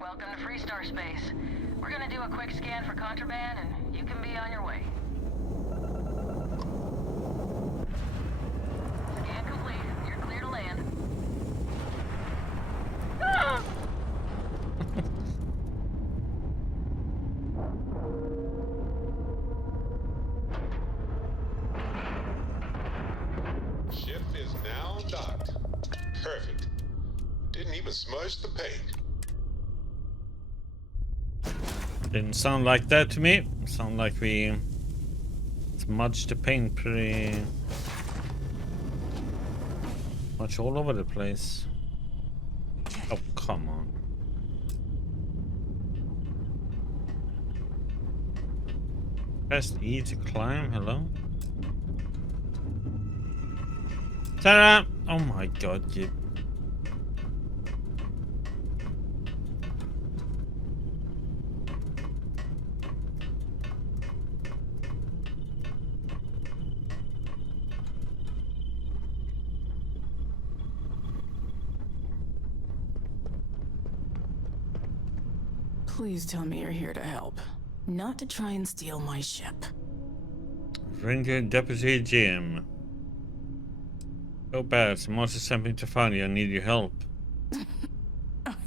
Welcome to Freestar Space. We're gonna do a quick scan for contraband, and you can be on your way. Scan complete. You're clear to land. Ah! Ship is now docked. Perfect. Didn't even smudge the paint. Didn't sound like that to me. Sound like we smudged the paint pretty much all over the place. Oh, come on. Press E to climb. Hello? Sarah! Oh my god, you. Please tell me you're here to help, not to try and steal my ship. Ranger Deputy Jim. So bad. Someone's attempting to find you. I need your help.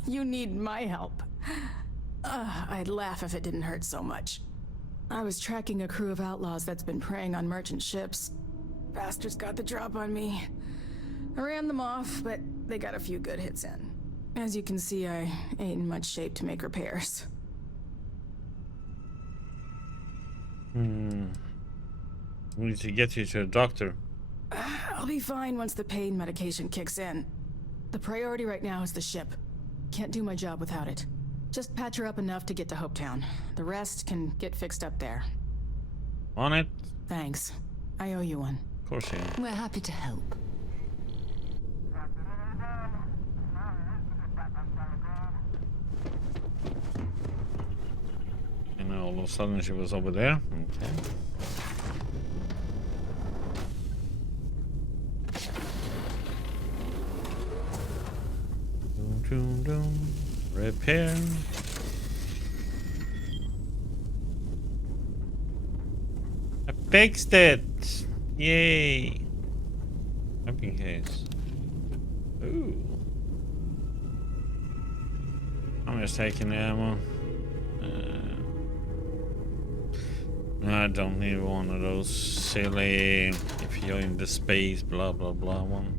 You need my help. I'd laugh if it didn't hurt so much. I was tracking a crew of outlaws that's been preying on merchant ships. Bastards got the drop on me. I ran them off, but they got a few good hits in. As you can see, I ain't in much shape to make repairs. We need to get you to a doctor. I'll be fine once the pain medication kicks in. The priority right now is the ship. Can't do my job without it. Just patch her up enough to get to Hopetown. The rest can get fixed up there. On it? Thanks. I owe you one. Of course you do. We're happy to help. And all of a sudden she was over there. Okay. Doom, doom, doom. Repair. I fixed it! Yay! Jumping case. Ooh. I'm just taking the ammo. I don't need one of those silly if you're in the space blah blah blah one.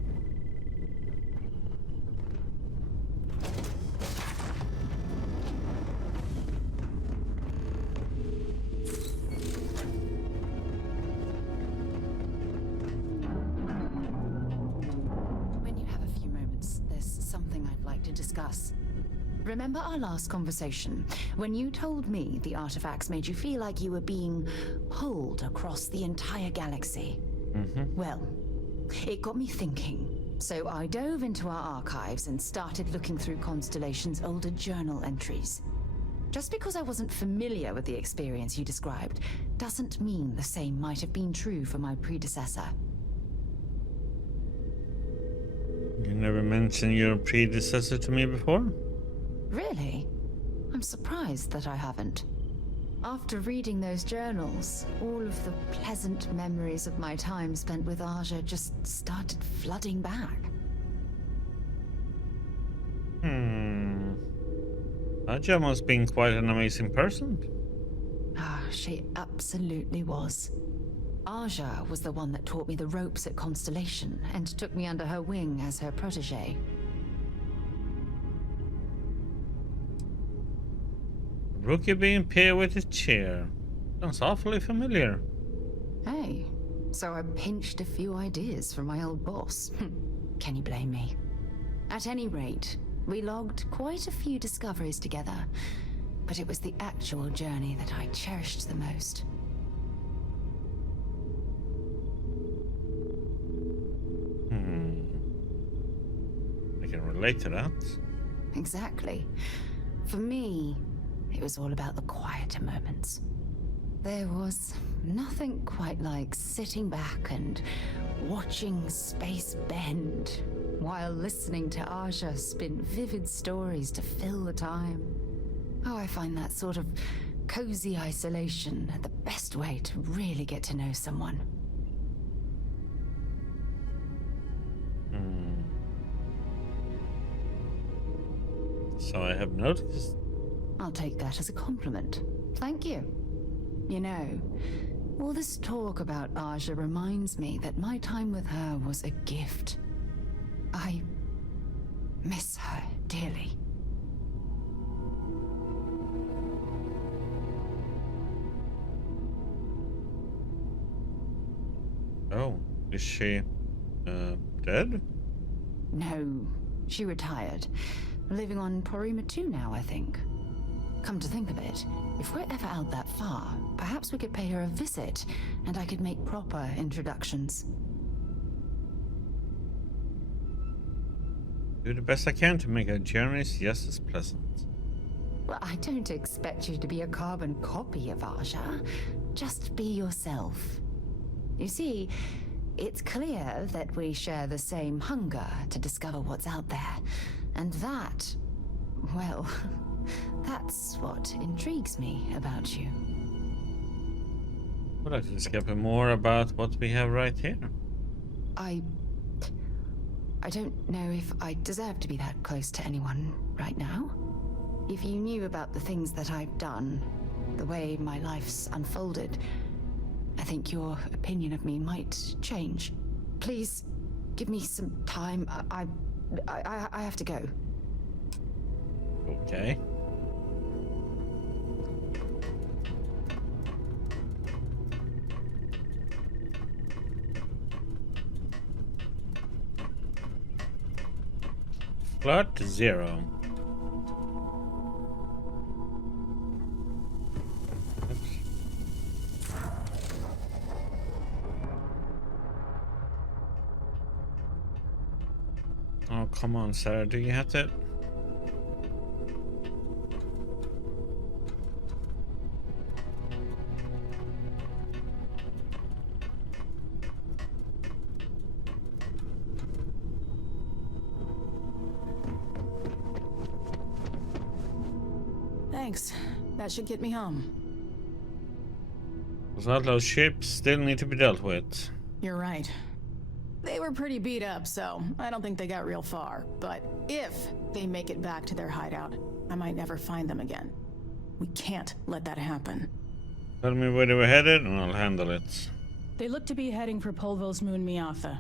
When you have a few moments, there's something I'd like to discuss. Remember our last conversation, when you told me the artifacts made you feel like you were being pulled across the entire galaxy? Well, it got me thinking. So I dove into our archives and started looking through Constellation's older journal entries. Just because I wasn't familiar with the experience you described, doesn't mean the same might have been true for my predecessor. You never mentioned your predecessor to me before? Really? I'm surprised that I haven't. After reading those journals, all of the pleasant memories of my time spent with Aja just started flooding back. Aja must have been quite an amazing person. She absolutely was. Aja was the one that taught me the ropes at Constellation and took me under her wing as her protege. Rookie being paired with a chair. Sounds awfully familiar. Hey, so I pinched a few ideas from my old boss. Can you blame me? At any rate, we logged quite a few discoveries together, but it was the actual journey that I cherished the most. I can relate to that. Exactly. For me, it was all about the quieter moments. There was nothing quite like sitting back and watching space bend, while listening to Aja spin vivid stories to fill the time. Oh, I find that sort of cozy isolation the best way to really get to know someone. So I have noticed. I'll take that as a compliment. Thank you. You know, all this talk about Aja reminds me that my time with her was a gift. I miss her dearly. Oh, is she dead? No, she retired. Living on Porima 2 now, I think. Come to think of it, if we're ever out that far, perhaps we could pay her a visit, and I could make proper introductions. Do the best I can to make our journeys just as pleasant. Well, I don't expect you to be a carbon copy of Aja. Just be yourself. You see, it's clear that we share the same hunger to discover what's out there. And that, well, that's what intrigues me about you. Would like to discover more about what we have right here. I don't know if I deserve to be that close to anyone right now. If you knew about the things that I've done, the way my life's unfolded, I think your opinion of me might change. Please, give me some time. I have to go. Okay. Plot 0. Oh, come on, Sarah, do you have that? Thanks. That should get me home. Those outlaw ships still need to be dealt with. You're right. They were pretty beat up, so I don't think they got real far. But if they make it back to their hideout, I might never find them again. We can't let that happen. Tell me where they were headed and I'll handle it. They look to be heading for Polvil's moon Miatha.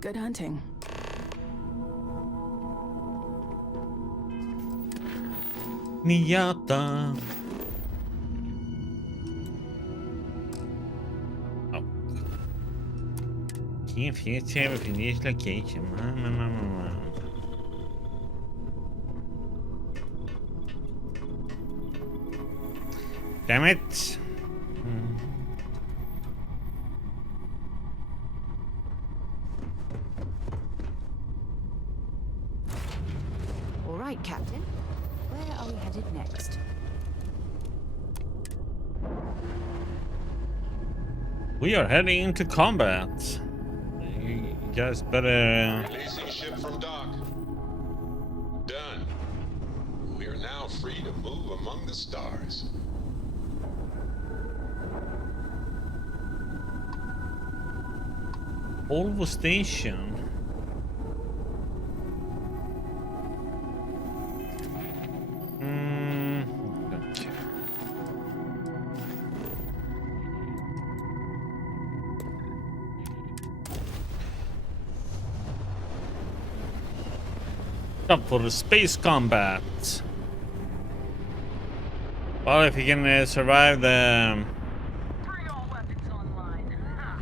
Good hunting. Miata. Oh. Can't find this location. Damn it. All right, Captain. Where are we headed next? We are heading into combat. You guys better... Releasing ship from dock. Done. We are now free to move among the stars. Volvo Station. Okay. Up for the space combat. Well, if you can survive the... Bring all weapons online. Ha.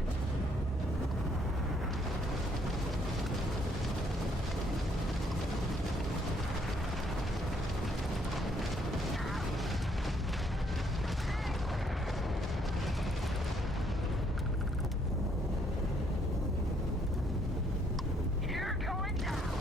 You're going down.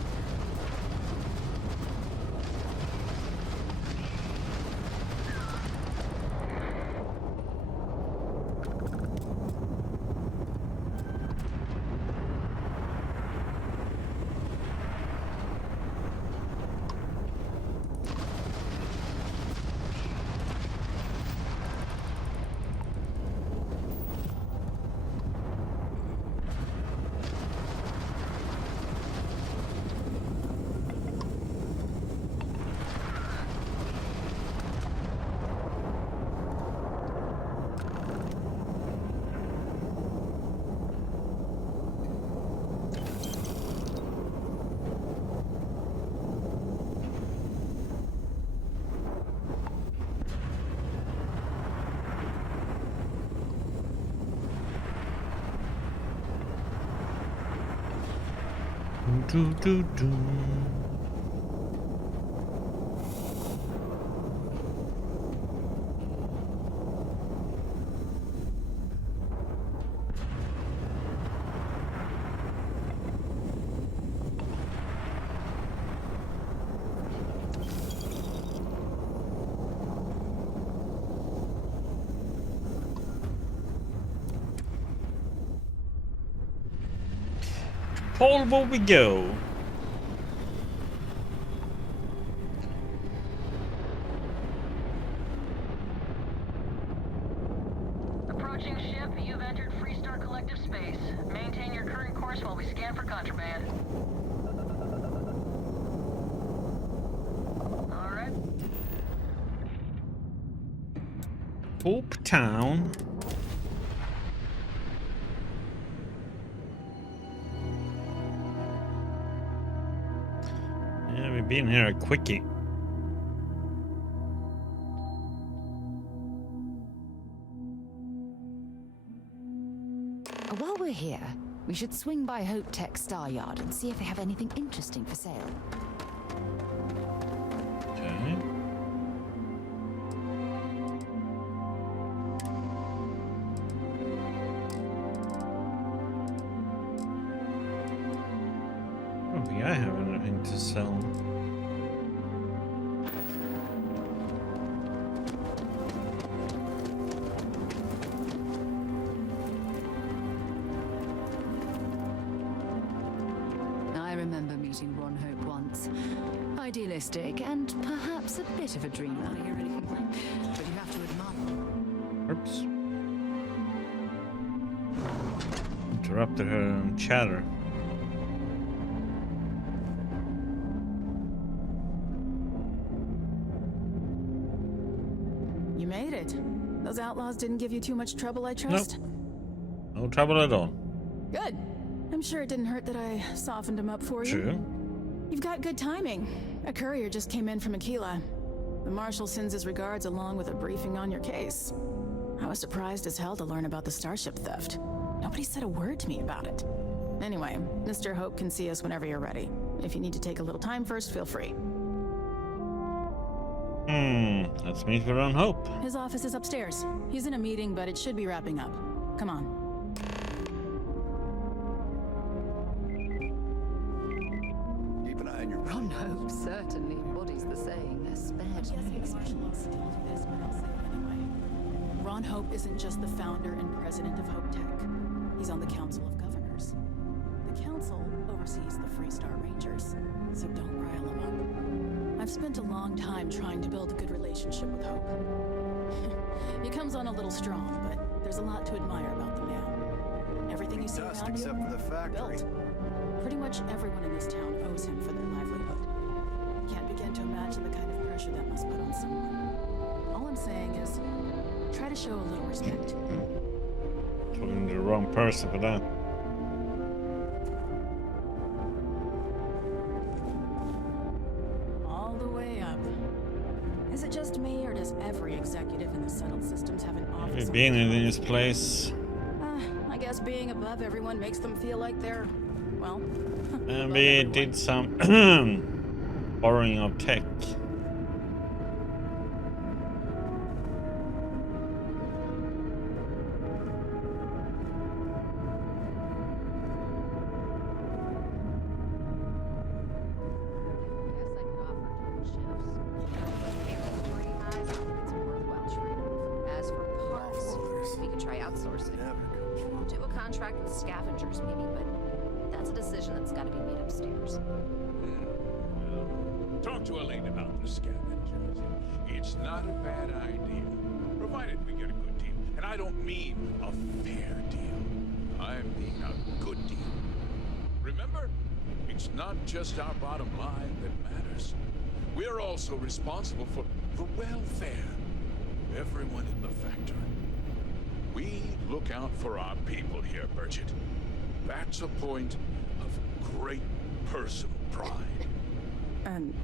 do, do, do. Polvo we go. Approaching ship, you've entered Freestar Collective space. Maintain your current course while we scan for contraband. Alright. Hope Town. Yeah, we've been here a quickie. While we're here, we should swing by Hope Tech Star Yard and see if they have anything interesting for sale. Okay. I don't think I have anything to sell. I remember meeting Ron Hope once. Idealistic and perhaps a bit of a dreamer. But you have to admire. Oops. Interrupted her chatter. You made it. Those outlaws didn't give you too much trouble, I trust? No trouble at all. Good. I'm sure it didn't hurt that I softened them up for you. True. You've got good timing. A courier just came in from Aquila. The Marshal sends his regards along with a briefing on your case. I was surprised as hell to learn about the starship theft. Nobody said a word to me about it. Anyway, Mr. Hope can see us whenever you're ready. If you need to take a little time first, feel free. Let's meet with Ron Hope. His office is upstairs. He's in a meeting, but it should be wrapping up. Come on. Keep an eye on your Ron Hope certainly embodies the saying, "They're spared no expressions." Ron Hope isn't just the founder and president of Hope Tech. He's on the Council of Governors. The council oversees the Freestar Rangers, so don't rile him up. I've spent a long time trying to build a good relationship with Hope. He comes on a little strong, but there's a lot to admire about the man. Everything you see dust around you, except for the factory. built. Pretty much everyone in this town owes him for their livelihood. Can't begin to imagine the kind of pressure that must put on someone. All I'm saying is, try to show a little respect. Talking to the wrong person for that. All the way up. Is it just me, or does every executive in the settled systems have an office? We've on been the in top? this place. I guess being above everyone makes them feel like they're, well, And above we everyone. did some borrowing of tech. As for parts, we could try outsourcing. We'll do a contract with scavengers, maybe, but that's a decision that's got to be made upstairs. Talk to Elaine about the scavengers. It's not a bad idea, provided we get a good deal. And I don't mean a fair deal. I mean a good deal. Remember, it's not just our bottom line that matters. We're also responsible for the welfare of everyone in the factory. We look out for our people here, Bridget. That's a point of great personal pride.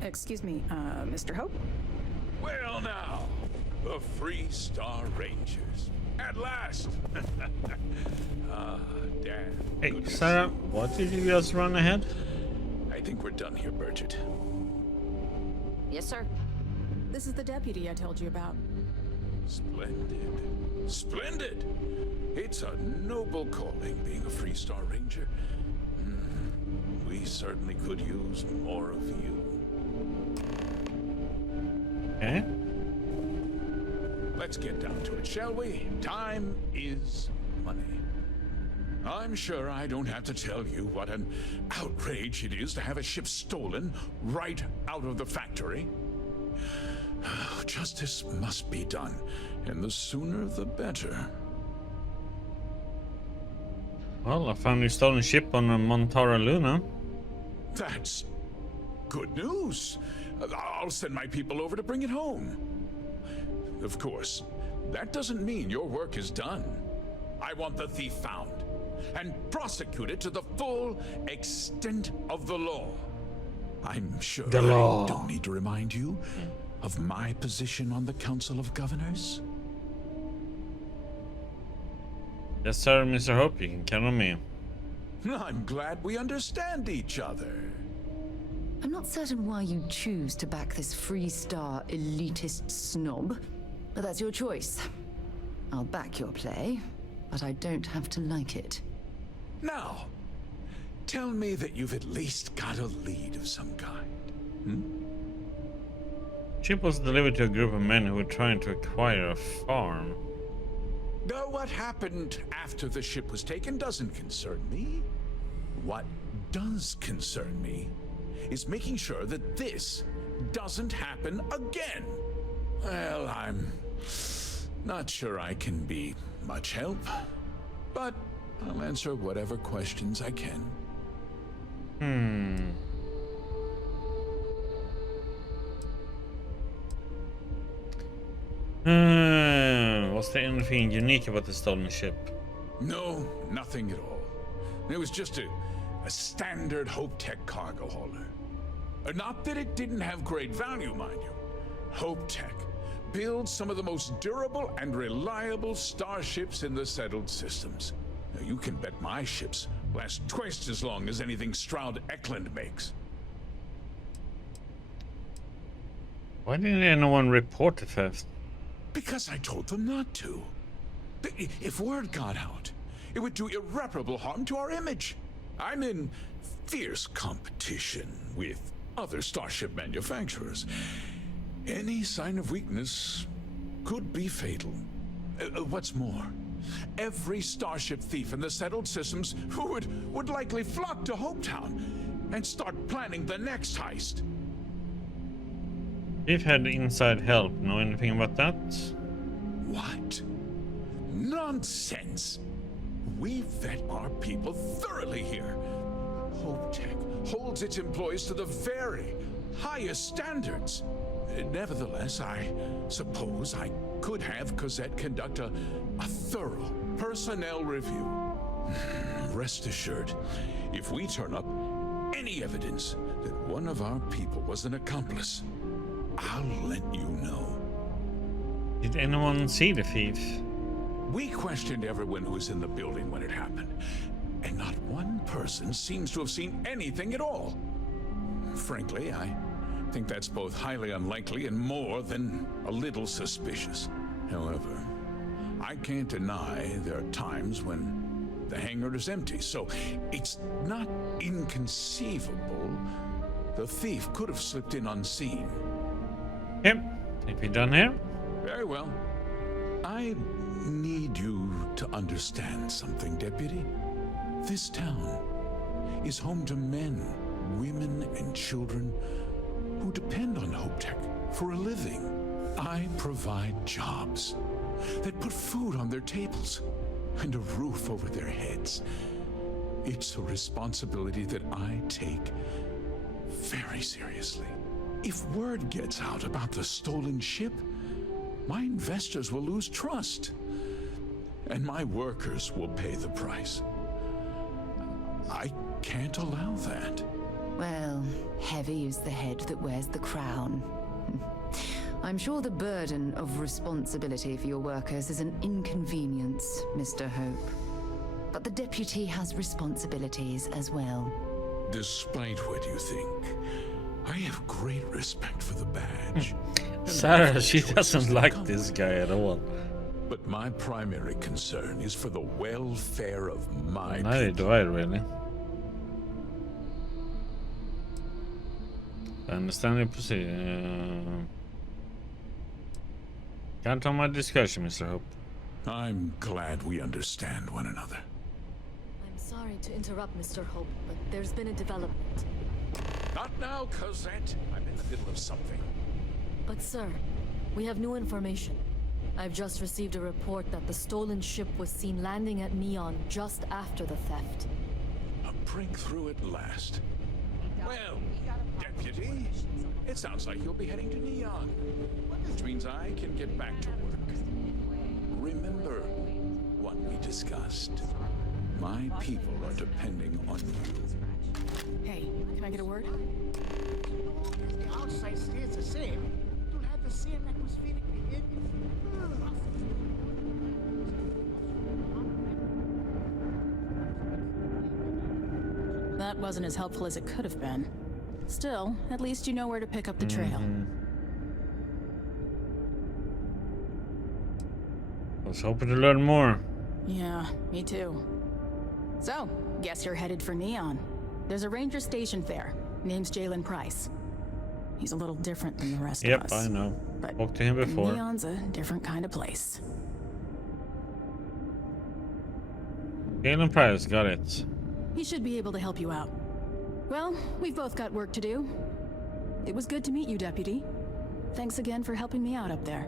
Excuse me, Mr. Hope? Well now, the Freestar Rangers. At last! Hey, Good to Sarah, see you. what did you just run ahead? think we're done here, Bridget. Yes, sir. This is the deputy I told you about. Splendid. Splendid! It's a noble calling, being a Freestar Ranger. We certainly could use more of you. Okay. Let's get down to it, shall we? Time is money. I'm sure I don't have to tell you what an outrage it is to have a ship stolen right out of the factory. Justice must be done, and the sooner the better. Well, I found your stolen ship on Montara Luna. That's good news. I'll send my people over to bring it home. Of course, that doesn't mean your work is done. I want the thief found and prosecuted to the full extent of the law. I'm sure The law. I don't need to remind you of my position on the Council of Governors. Yes, sir, Mr. Hope. You can count on me. I'm glad we understand each other. I'm not certain why you choose to back this Freestar elitist snob, but that's your choice. I'll back your play, but I don't have to like it. Now, tell me that you've at least got a lead of some kind. Ship was delivered to a group of men who were trying to acquire a farm. Now, what happened after the ship was taken doesn't concern me. What does concern me is making sure that this doesn't happen again. Well, I'm not sure I can be much help, but I'll answer whatever questions I can. Was there anything unique about the stolen ship? No, nothing at all. It was just a standard Hope Tech cargo hauler. Not that it didn't have great value, mind you. Hope Tech builds some of the most durable and reliable starships in the settled systems. Now, you can bet my ships last twice as long as anything Stroud Eklund makes. Why didn't anyone report the theft? Because I told them not to. If word got out, it would do irreparable harm to our image. I'm in fierce competition with other starship manufacturers. Any sign of weakness could be fatal. What's more, every starship thief in the settled systems would likely flock to Hopetown and start planning the next heist. If had inside help, know anything about that? What? Nonsense! We vet our people thoroughly here. Hope Tech holds its employees to the very highest standards. Nevertheless, I suppose I could have Cosette conduct a thorough personnel review. Rest assured, if we turn up any evidence that one of our people was an accomplice, I'll let you know. Did anyone see the thief? We questioned everyone who was in the building when it happened, and not one person seems to have seen anything at all. Frankly, I think that's both highly unlikely and more than a little suspicious. However, I can't deny there are times when the hangar is empty, so it's not inconceivable the thief could have slipped in unseen. Yep. Think we're done here? Very well. I need you to understand something, Deputy. This town is home to men, women, and children who depend on Hope Tech for a living. I provide jobs that put food on their tables and a roof over their heads. It's a responsibility that I take very seriously. If word gets out about the stolen ship, my investors will lose trust, and my workers will pay the price. I can't allow that. Well, heavy is the head that wears the crown. I'm sure the burden of responsibility for your workers is an inconvenience, Mr. Hope. But the deputy has responsibilities as well. Despite what you think, I have great respect for the badge. Sarah, she doesn't like this guy at all. But my primary concern is for the welfare of my Neither people. do I really. I understand your position. Can't on my discussion, Mr. Hope. I'm glad we understand one another. I'm sorry to interrupt, Mr. Hope, but there's been a development. Not now, Cosette. I'm in the middle of something. But sir, we have new information. I've just received a report that the stolen ship was seen landing at Neon just after the theft. A breakthrough at last. Well, Deputy, it sounds like you'll be heading to Neon, which means I can get back to work. Remember what we discussed. My people are depending on you. Hey, can I get a word? The outside stays the same. Don't have the same atmospheric behavior. That wasn't as helpful as it could have been. Still, at least you know where to pick up the trail. I was hoping to learn more. Yeah, me too. So, guess you're headed for Neon. There's a ranger stationed there. Name's Jalen Price. He's a little different than the rest of Yep, us. I know. But Spoke to him before. Neon's a different kind of place. Galen Price, got it. He should be able to help you out. Well, we've both got work to do. It was good to meet you, Deputy. Thanks again for helping me out up there.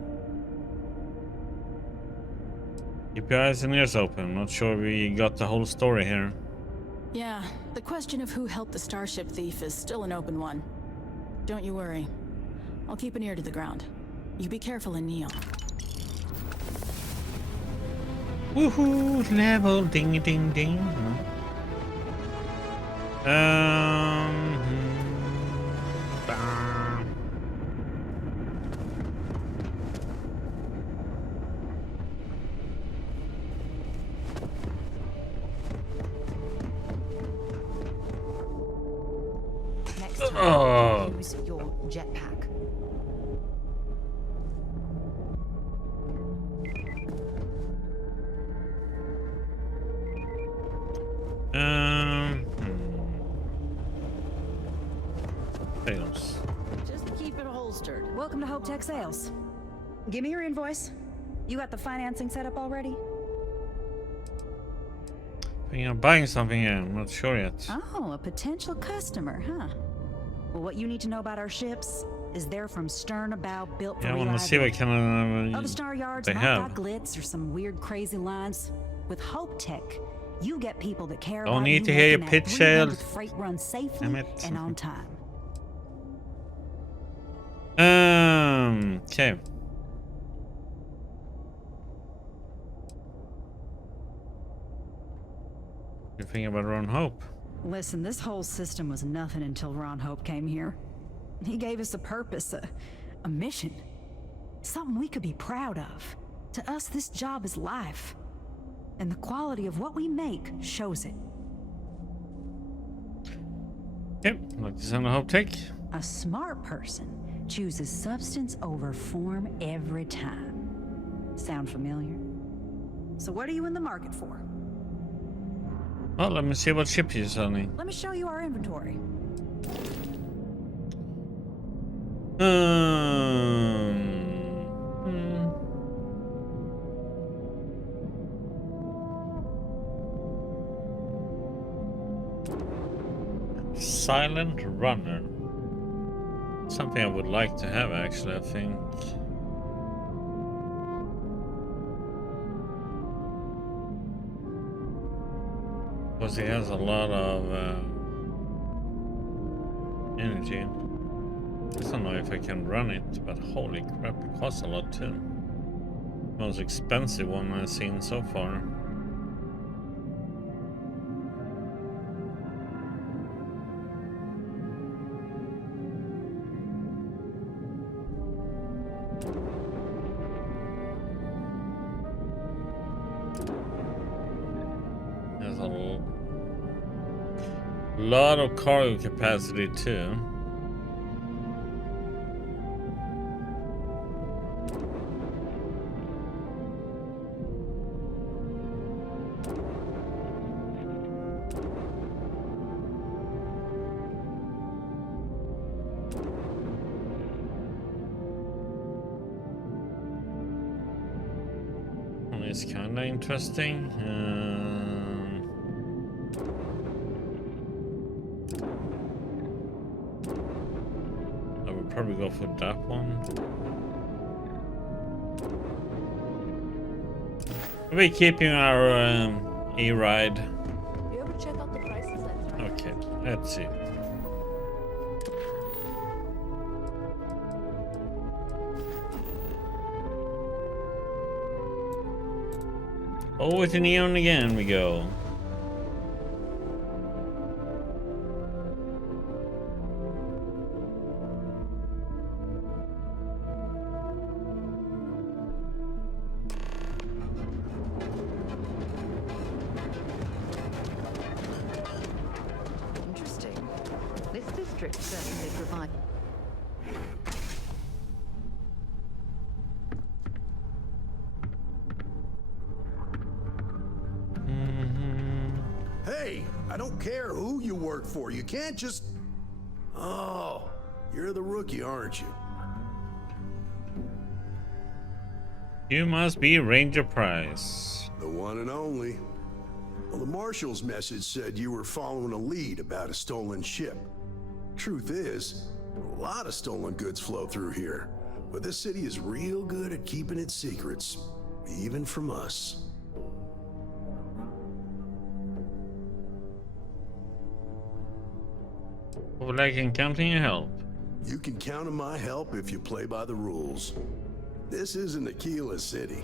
Keep your eyes and ears open. Not sure we got the whole story here. Yeah, the question of who helped the starship thief is still an open one. Don't you worry. I'll keep an ear to the ground. You be careful in Neon. Woohoo! Level ding ding ding. Bam. Next time, Oh. use your jetpack. Fails. Just keep it holstered. Welcome to Hope Tech Sales. Give me your invoice. You got the financing set up already? Thinking of buying something here. I'm not sure yet. Oh, a potential customer, huh? Well, what you need to know about our ships is they're from stern to bow, built for Yeah, I want to see what kind Other of star yards they might have. got glitz or some weird crazy lines. With Hope Tech, you get people that care Don't about need you to hear your making that pitch 300th sales. freight run safely Damn it. and on time. Okay. You think about Ron Hope? Listen, this whole system was nothing until Ron Hope came here. He gave us a purpose, a mission. Something we could be proud of. To us, this job is life. And the quality of what we make shows it. Yep, like the sound of Hope Tech. A smart person chooses substance over form every time. Sound familiar? So what are you in the market for? Well, let me see what ship you're selling. Let me show you our inventory. Silent Runner. Something I would like to have, actually, I think. Because he has a lot of energy. I don't know if I can run it, but holy crap, it costs a lot too. Most expensive one I've seen so far. Lot of cargo capacity too. It's kind of interesting. I would probably go for that one. We're keeping our E-ride. You ever check out the prices? Okay, let's see. Oh, with the neon again we go. Interesting. This district certainly provides. Hey, I don't care who you work for. You can't just... Oh, you're the rookie, aren't you? You must be Ranger Price. The one and only. Well, the Marshal's message said you were following a lead about a stolen ship. Truth is, a lot of stolen goods flow through here, but this city is real good at keeping its secrets, even from us. Well, I can count on your help. You can count on my help if you play by the rules. This isn't Aquila City.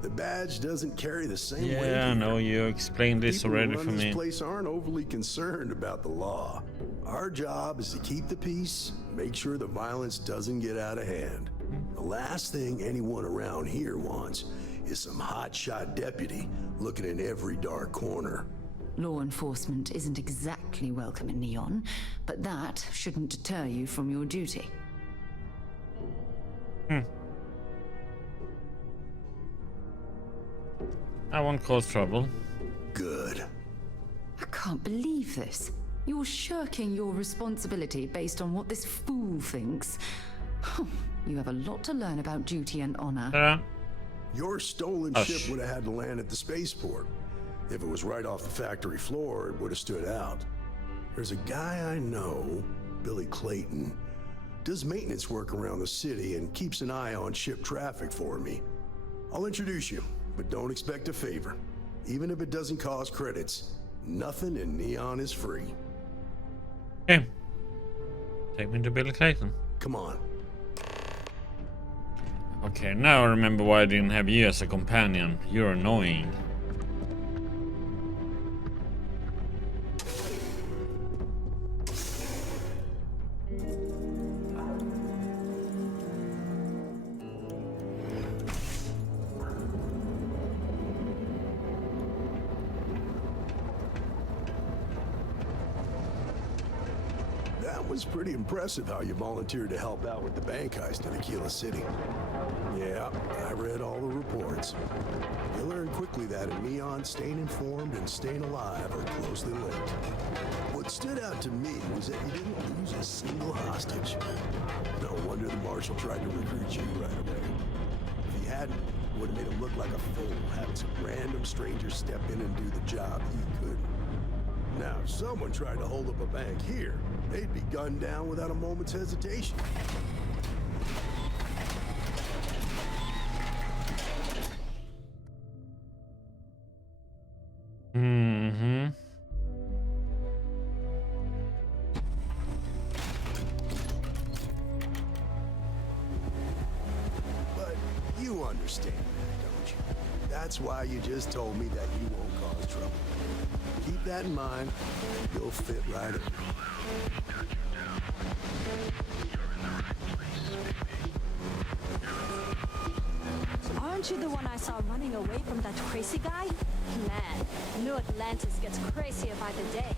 The badge doesn't carry the same weight. Yeah, I know you explained this People already who run for me. This place aren't overly concerned about the law. Our job is to keep the peace, make sure the violence doesn't get out of hand. The last thing anyone around here wants is some hotshot deputy looking in every dark corner. Law enforcement isn't exactly welcome in Neon, but that shouldn't deter you from your duty. I won't cause trouble. Good. I can't believe this. You're shirking your responsibility based on what this fool thinks. You have a lot to learn about duty and honor. Your stolen ship would have had to land at the spaceport. If it was right off the factory floor, it would have stood out. There's a guy I know, Billy Clayton, does maintenance work around the city and keeps an eye on ship traffic for me. I'll introduce you, but don't expect a favor. Even if it doesn't cause credits, nothing in Neon is free. Okay. Take me to Billy Clayton. Come on. Okay, now I remember why I didn't have you as a companion. You're annoying. That was pretty impressive how you volunteered to help out with the bank heist in Aquila City. Yeah, I read all the reports. You learn quickly that in Neon, staying informed and staying alive are closely linked. What stood out to me was that you didn't lose a single hostage. No wonder the Marshal tried to recruit you right away. If he hadn't, it would have made him look like a fool, having some random stranger step in and do the job he couldn't. Now, if someone tried to hold up a bank here, they'd be gunned down without a moment's hesitation. But you understand that, don't you? That's why you just told me that you won't cause trouble. Keep that in mind, and you'll fit right in. Aren't you the one I saw running away from that crazy guy? Man, New Atlantis gets crazier by the day.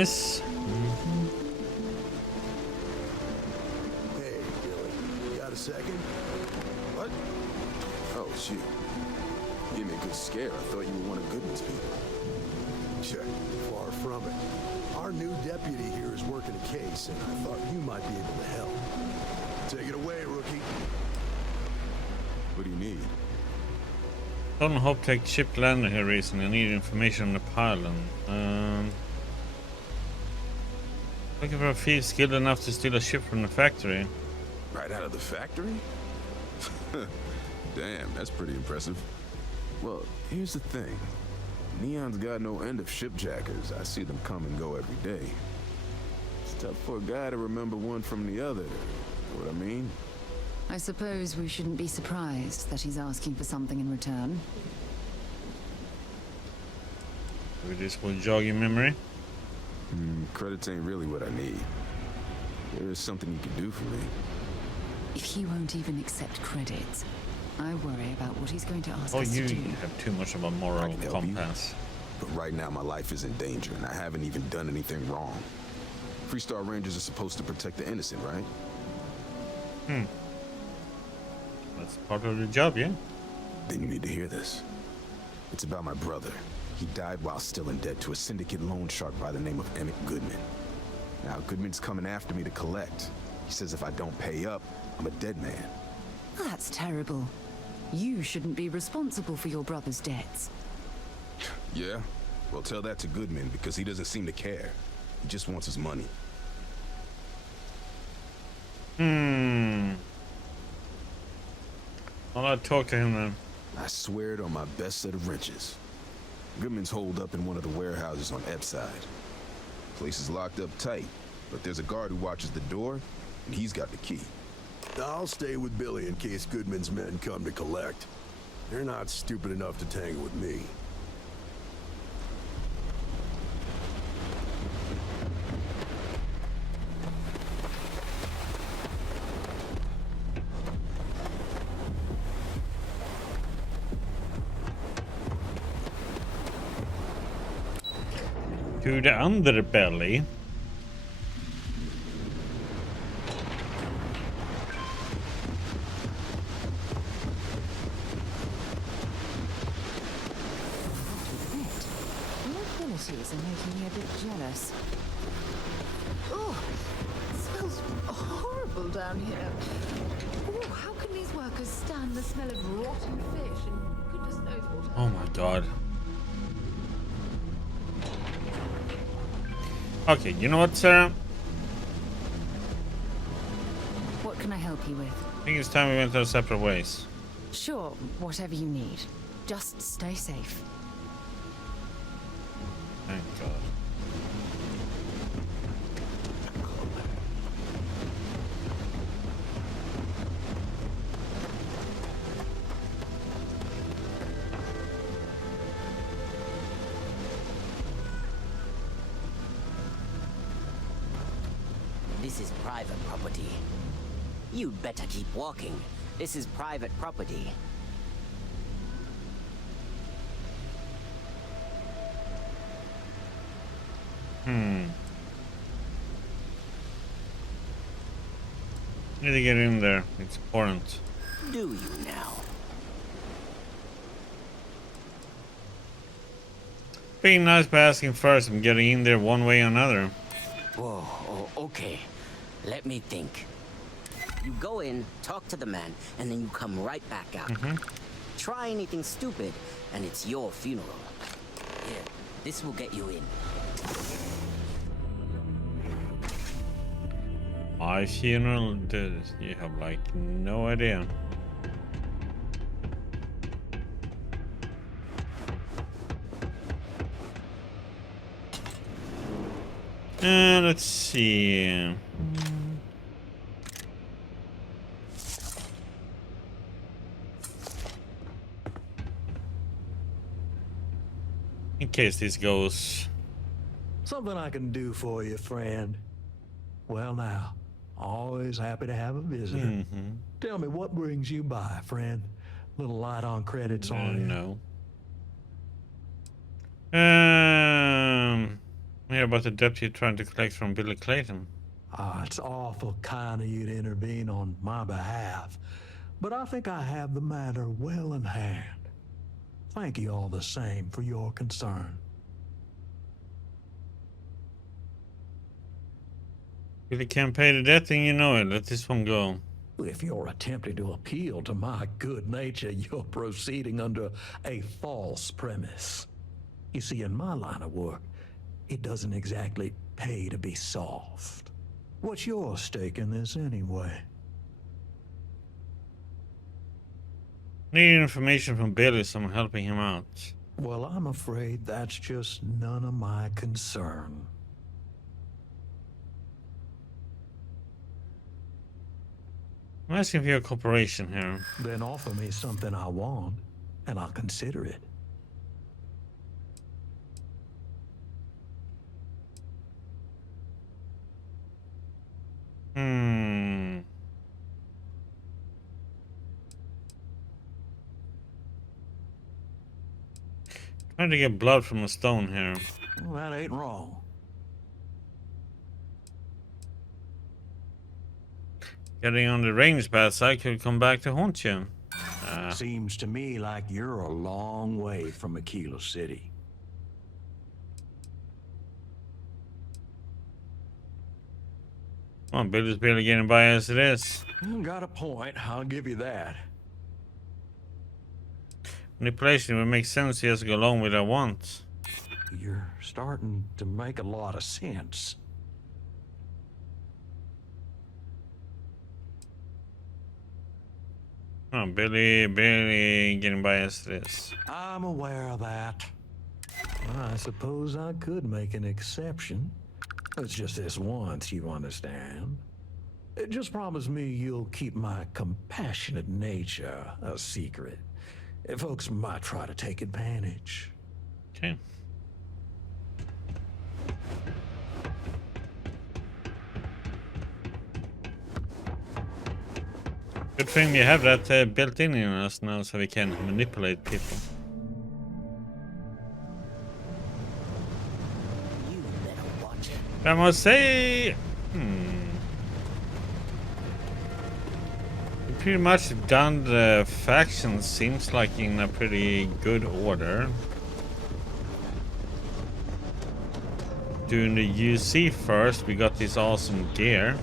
Nice. Hey, Billy. Got a second? What? Oh, shoot. Give me a good scare. I thought you were one of Goodman's people. Check. Far from it. Our new deputy here is working a case, and I thought you might be able to help. Take it away, rookie. What do you need? Don't hope take ship landed here recently. I need information on the pylon. Looking for a thief skilled enough to steal a ship from the factory. Right out of the factory? Damn, that's pretty impressive. Well, here's the thing. Neon's got no end of shipjackers. I see them come and go every day. It's tough for a guy to remember one from the other. Know what I mean? I suppose we shouldn't be surprised that he's asking for something in return. Maybe this will jog your memory. Credits ain't really what I need. There is something you can do for me. If he won't even accept credit, I worry about what he's going to ask Oh, us you to do. have too much of a I moral can help compass. you, but right now my life is in danger, and I haven't even done anything wrong. Freestar Rangers are supposed to protect the innocent, right? That's part of the job, yeah. Then you need to hear this. It's about my brother. He died while still in debt to a syndicate loan shark by the name of Emmett Goodman. Now, Goodman's coming after me to collect. He says if I don't pay up, I'm a dead man. That's terrible. You shouldn't be responsible for your brother's debts. Yeah? Well, tell that to Goodman, because he doesn't seem to care. He just wants his money. I'll talk to him then. I swear it on my best set of wrenches. Goodman's holed up in one of the warehouses on Epps side. Place is locked up tight, but there's a guard who watches the door, and he's got the key. I'll stay with Billy in case Goodman's men come to collect. They're not stupid enough to tangle with me. To the underbelly. Your abilities are making me a bit jealous. Oh, it smells horrible down here. Oh, how can these workers stand the smell of rotten fish and goodness knows what? Oh my god. Okay, you know what, Sarah? What can I help you with? I think it's time we went our separate ways. Sure, whatever you need. Just stay safe. Thank God. This is private property. You'd better keep walking. This is private property. Need to get in there. It's important. Do you now? Being nice by asking first and getting in there one way or another. Whoa, okay. Let me think. You go in, talk to the man, and then you come right back out. Try anything stupid, and it's your funeral. Here, this will get you in. My funeral, dude, you have like no idea. Let's see. In case this goes. Something I can do for you, friend. Well now, always happy to have a visitor. Tell me, what brings you by, friend? Little light on credits on you. No. Yeah, about the debt you're trying to collect from Billy Clayton. It's awful kind of you to intervene on my behalf, but I think I have the matter well in hand. Thank you all the same for your concern. Billy can't pay the debt, and you know it. Let this one go. If you're attempting to appeal to my good nature, you're proceeding under a false premise. You see, in my line of work, it doesn't exactly pay to be soft. What's your stake in this anyway? Need information from Billy, so I'm helping him out. Well, I'm afraid that's just none of my concern. I'm asking for your cooperation here. Then offer me something I want, and I'll consider it. Trying to get blood from a stone here. Well, that ain't wrong. Getting on the range pass, I could come back to haunt you. Seems to me like you're a long way from Aquila City. Well, Billy's barely getting by as it is. Got a point, I'll give you that. Manipulation would make sense. He has to go along with what I want. You're starting to make a lot of sense. Oh, Billy getting by as it is. I'm aware of that. I suppose I could make an exception. It's just this once, you understand. Just promise me you'll keep my compassionate nature a secret. Folks might try to take advantage. Okay. Good thing we have that built in us now, so we can manipulate people. You better watch it. I must say, pretty much done the factions, seems like in a pretty good order. Doing the UC first, we got this awesome gear.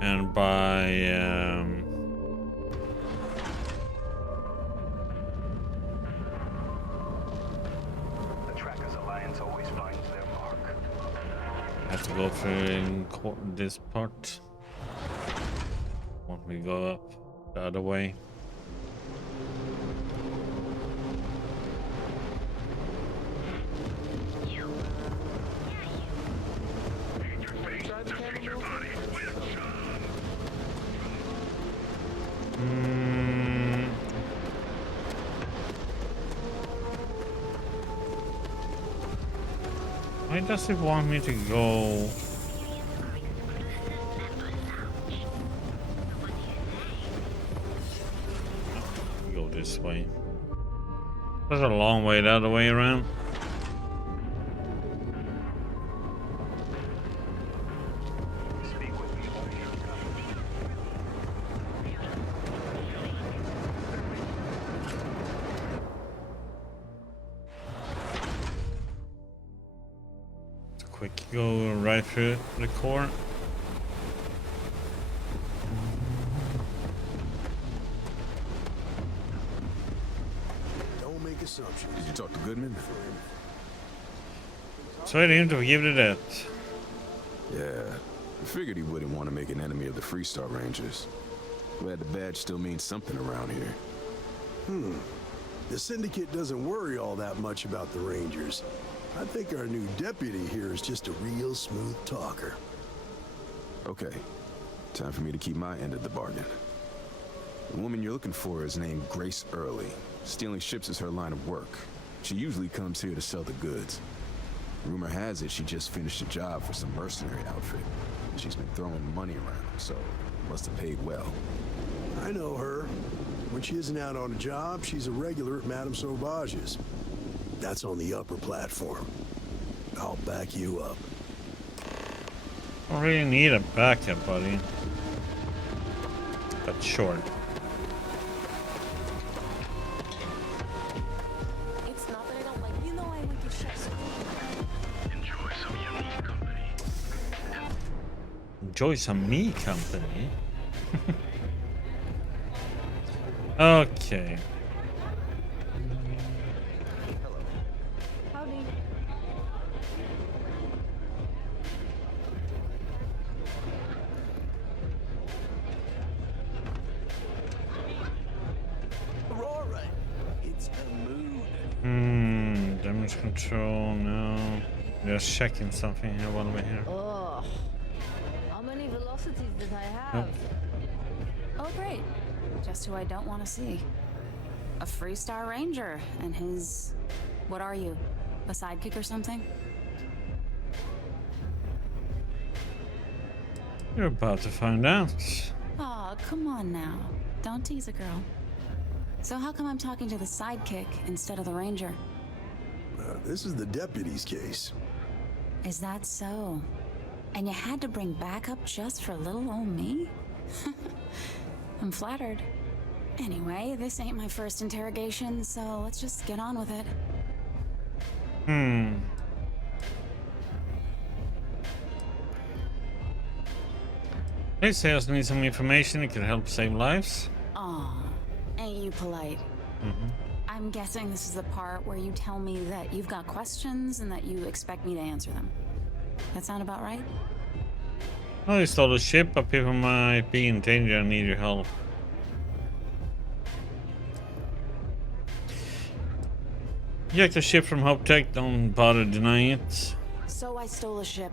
And by The Trackers Alliance always finds their mark. have to go through this part. Won't we go up the other way? Why does it want me to go? Go this way. That's a long way the other way around. Quick, go right through the core. Don't make assumptions. Did you talk to Goodman? So I didn't forgive the debt. Yeah, I figured he wouldn't want to make an enemy of the Freestar Rangers. Glad the badge still means something around here. The Syndicate doesn't worry all that much about the Rangers. I think our new deputy here is just a real smooth talker. Okay, time for me to keep my end of the bargain. The woman you're looking for is named Grace Early. Stealing ships is her line of work. She usually comes here to sell the goods. Rumor has it she just finished a job for some mercenary outfit. She's been throwing money around, so must have paid well. I know her. When she isn't out on a job, she's a regular at Madame Sauvage's. That's on the upper platform. I'll back you up. I don't really need a backup, buddy. But sure. It's not that I don't like you. Know I like your shirt. Enjoy some unique company. Enjoy some me company. Okay. Howdy. Aurora, it's a mood. Damage control, no. Just checking something here while we're here. Oh, how many velocities did I have? Oh, great. Just who I don't want to see. A Freestar Ranger and his... What are you? A sidekick or something? You're about to find out. Aw, come on now. Don't tease a girl. So how come I'm talking to the sidekick instead of the Ranger? This is the deputy's case. Is that so? And you had to bring backup just for little old me? I'm flattered. Anyway, this ain't my first interrogation, so let's just get on with it. Hey, sales need some information that can help save lives. Aw, ain't you polite? I'm guessing this is the part where you tell me that you've got questions and that you expect me to answer them. That sound about right? Oh, you stole a ship, but people might be in danger and need your help. You hacked a ship from Hope Tech, don't bother denying it. So I stole a ship.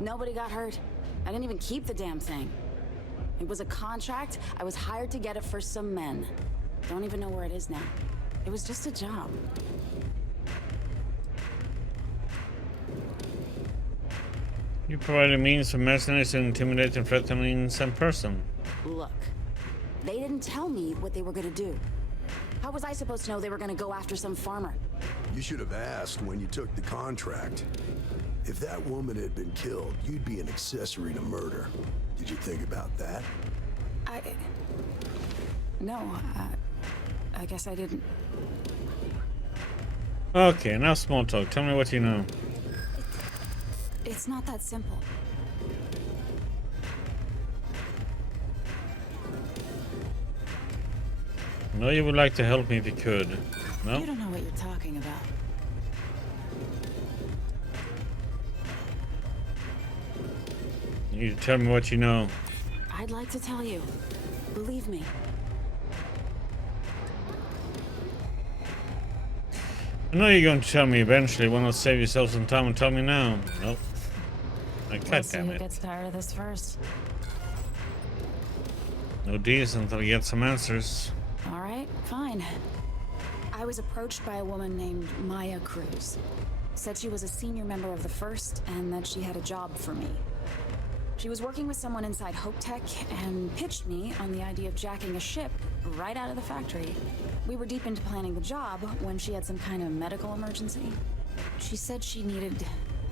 Nobody got hurt. I didn't even keep the damn thing. It was a contract. I was hired to get it for some men. Don't even know where it is now. It was just a job. You provided means for mercenaries to intimidate and threaten an innocent person. Look, they didn't tell me what they were gonna do. How was I supposed to know they were gonna go after some farmer? You should have asked when you took the contract. If that woman had been killed, you'd be an accessory to murder. Did you think about that? No, I guess I didn't. Okay, now small talk. Tell me what you know. It's not that simple. I know you would like to help me if you could. No? You don't know what you're talking about. You tell me what you know. I'd like to tell you. Believe me. I know you're going to tell me eventually. Why not save yourself some time and tell me now? Nope. God damn Who it. gets tired of this first? No deals until I get some answers. All right, fine. I was approached by a woman named Maya Cruz. Said she was a senior member of the First and that she had a job for me. She was working with someone inside Hope Tech and pitched me on the idea of jacking a ship right out of the factory. We were deep into planning the job when she had some kind of medical emergency. She said she needed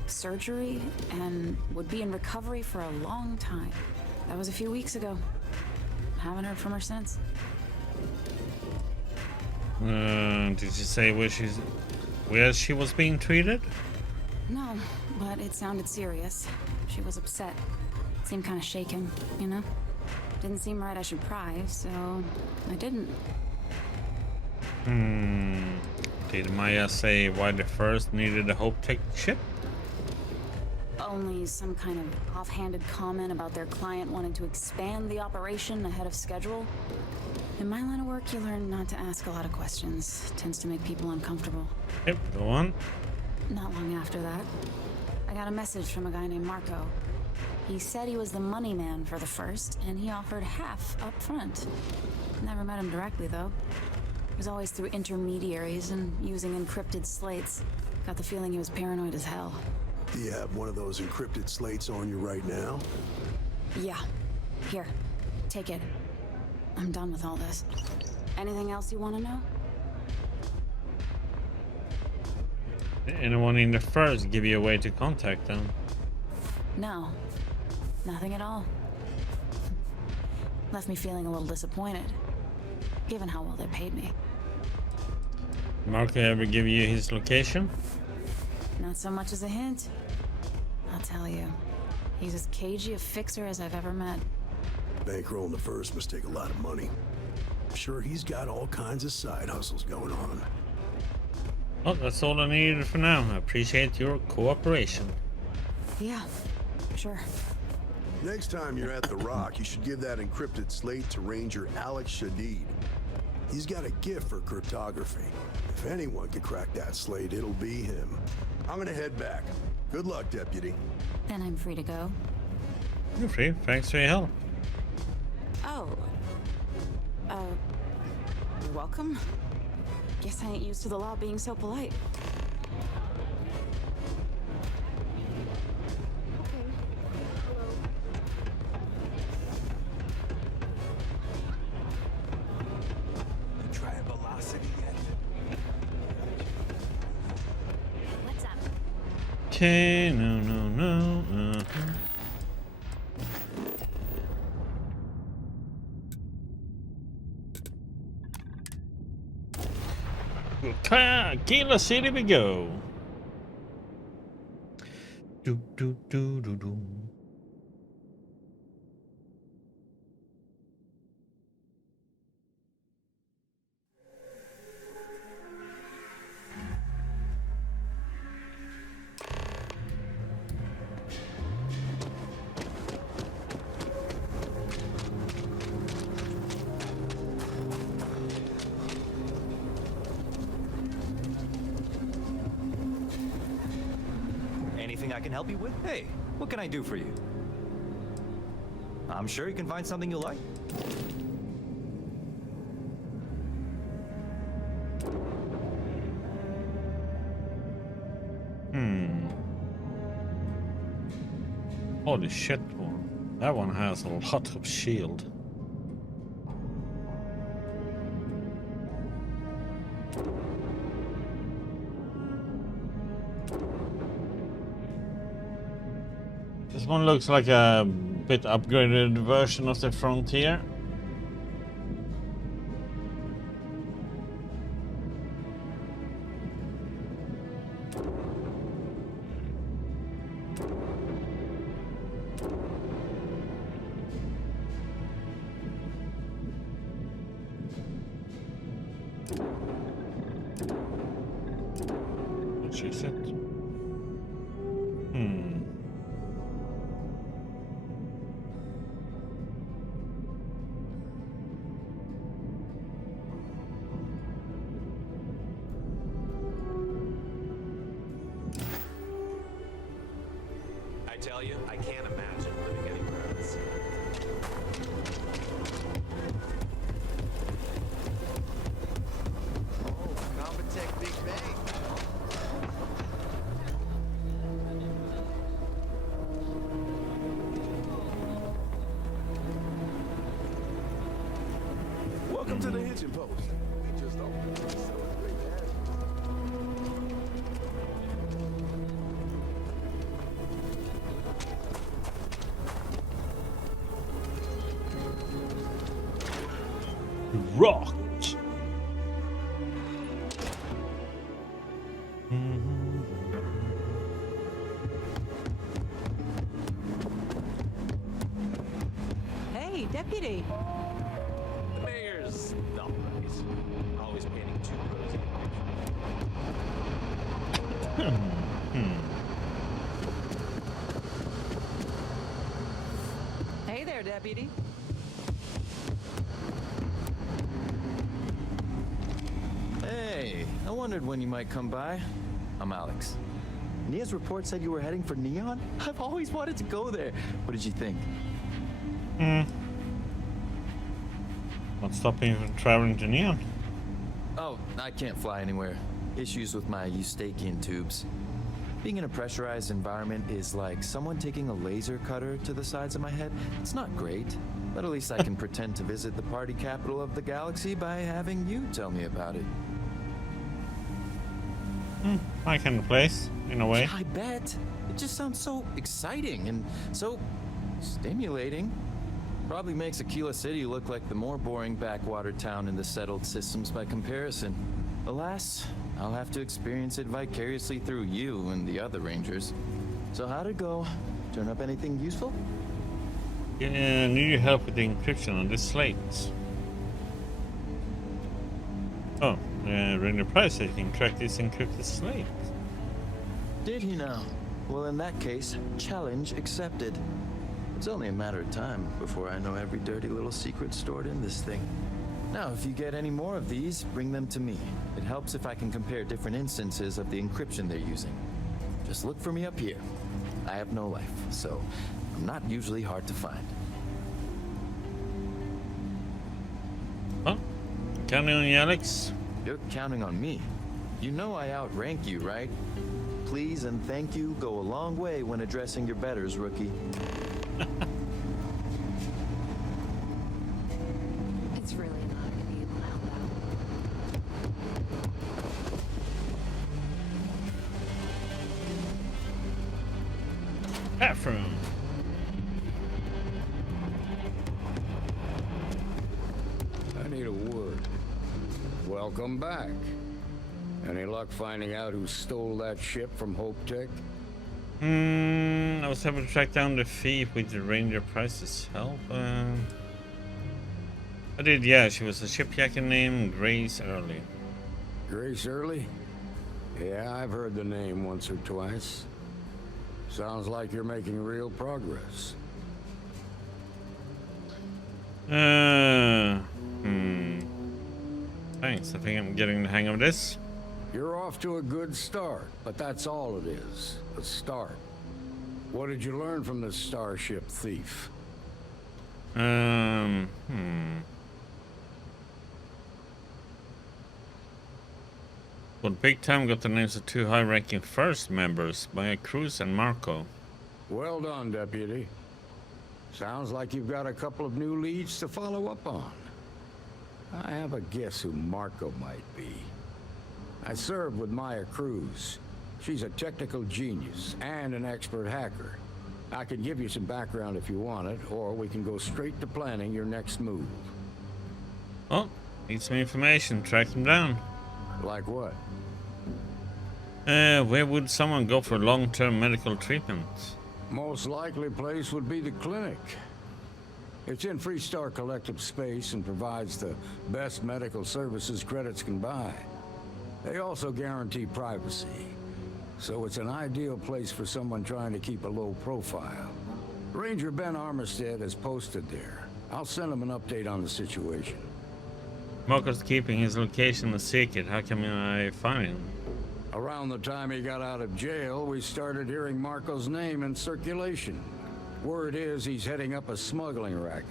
surgery and would be in recovery for a long time. That was a few weeks ago. Haven't heard from her since. Did you say where she was being treated? No, but it sounded serious. She was upset. Seemed kind of shaken, you know? Didn't seem right I should pry, so I didn't. Did Maya say why the First needed a Hope Tech ship? Only some kind of offhanded comment about their client wanting to expand the operation ahead of schedule. In my line of work, you learn not to ask a lot of questions. Tends to make people uncomfortable. Yep, go on. Not long after that, I got a message from a guy named Marco. He said he was the money man for the First, and he offered half up front. Never met him directly, though. It was always through intermediaries and using encrypted slates. Got the feeling he was paranoid as hell. Do you have one of those encrypted slates on you right now? Yeah. Here. Take it. I'm done with all this. Anything else you want to know? Did anyone in the first give you a way to contact them? No. Nothing at all. Left me feeling a little disappointed, given how well they paid me. Marco ever give you his location? Not so much as a hint. I'll tell you. He's as cagey a fixer as I've ever met. Bankrolling the first must take a lot of money. I'm sure he's got all kinds of side hustles going on. Well, that's all I needed for now. I appreciate your cooperation. Yeah, sure. Next time you're at the Rock, you should give that encrypted slate to Ranger Alex Shadid. He's got a gift for cryptography. If anyone could crack that slate, it'll be him. I'm gonna head back. Good luck, Deputy. Then I'm free to go. You're free. Thanks for your help. Oh. Welcome? Guess I ain't used to the law being so polite. Okay. Hello. You try velocity yet? What's up? Okay, no. Kila City we go. Do. Anything I can help you with? Hey, what can I do for you? I'm sure you can find something you like. Holy shit, one. That one has a lot of shield. This one looks like a bit upgraded version of the Frontier. Which is it? I tell you, I can't imagine living anywhere else. Oh, Compotech Big Bang. Welcome to the hitching post. We just opened, so it's great to have Rock. Hey, Deputy. The mayor's not right. Always painting too rosy. Hey there, Deputy. Hey, I wondered when you might come by. I'm Alex. Nia's report said you were heading for Neon? I've always wanted to go there. What did you think? What's stopping you from traveling to Neon? Oh, I can't fly anywhere. Issues with my Eustachian tubes. Being in a pressurized environment is like someone taking a laser cutter to the sides of my head. It's not great, but at least I can pretend to visit the party capital of the galaxy by having you tell me about it. My kind of place, in a way. I bet. It just sounds so exciting and so stimulating. Probably makes Aquila City look like the more boring backwater town in the settled systems by comparison. Alas, I'll have to experience it vicariously through you and the other Rangers. So how'd it go? Turn up anything useful? Yeah, need your help with the encryption on this slate. Oh, Ranger Price said he can crack this encrypted slate. Did he now? Well, in that case, challenge accepted. It's only a matter of time before I know every dirty little secret stored in this thing. Now, if you get any more of these, bring them to me. It helps if I can compare different instances of the encryption they're using. Just look for me up here. I have no life, so I'm not usually hard to find. Huh? Counting on you, Alex? You're counting on me. You know I outrank you, right? Please and thank you go a long way when addressing your betters, rookie. It's really not going to be able to help out. Bathroom. I need a word. Welcome back. Any luck finding out who stole that ship from Hope Tech? I was able to track down the thief with the Ranger Price's help. I did, yeah. She was a shipjacker named Grace Early. Grace Early? Yeah, I've heard the name once or twice. Sounds like you're making real progress. Thanks, I think I'm getting the hang of this. You're off to a good start, but that's all it is, a start. What did you learn from the starship thief? Well, Big Time got the names of two high-ranking first members, Maya Cruz and Marco. Well done, Deputy. Sounds like you've got a couple of new leads to follow up on. I have a guess who Marco might be. I served with Maya Cruz. She's a technical genius and an expert hacker. I could give you some background if you want it, or we can go straight to planning your next move. Oh, need some information. Track them down. Like what? Where would someone go for long-term medical treatment? Most likely place would be the clinic. It's in Freestar Collective space and provides the best medical services credits can buy. They also guarantee privacy, so it's an ideal place for someone trying to keep a low profile. Ranger Ben Armistead is posted there. I'll send him an update on the situation. Marco's keeping his location a secret. How can I find him? Around the time he got out of jail, we started hearing Marco's name in circulation. Word is he's heading up a smuggling racket.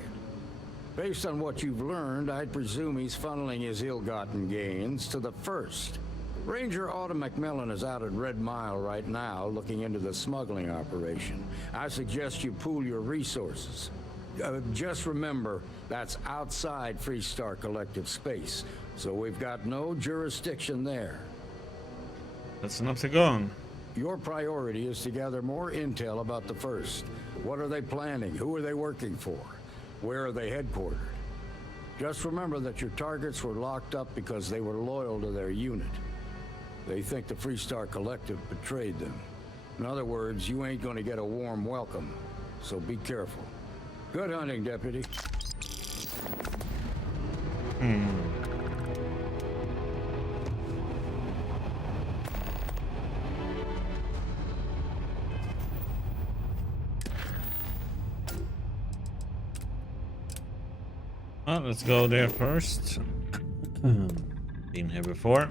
Based on what you've learned, I'd presume he's funneling his ill-gotten gains to the First. Ranger Autumn McMillan is out at Red Mile right now looking into the smuggling operation. I suggest you pool your resources. Just remember, that's outside Freestar Collective space, so we've got no jurisdiction there. That's enough to go on. Your priority is to gather more intel about the First. What are they planning? Who are they working for? Where are they headquartered? Just remember that your targets were locked up because they were loyal to their unit. They think the Freestar Collective betrayed them. In other words, you ain't gonna get a warm welcome, so be careful. Good hunting, Deputy. Well, let's go there first. Been here before.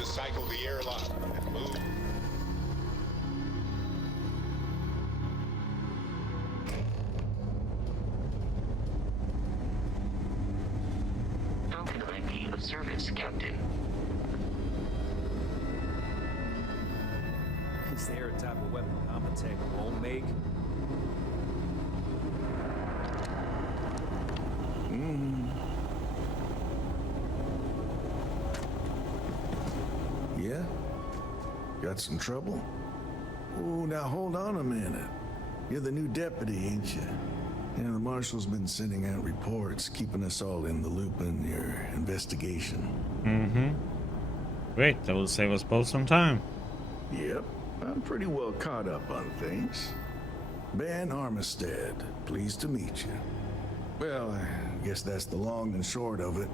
to cycle the airlock and move. How can I be of service, Captain? Is there a type of weapon Compotech won't make? Yeah? Got some trouble? Oh, now hold on a minute. You're the new deputy, ain't you? Yeah, the marshal's been sending out reports, keeping us all in the loop in your investigation. Great, that will save us both some time. Yep, I'm pretty well caught up on things. Ben Armistead, pleased to meet you. Well, I guess that's the long and short of it.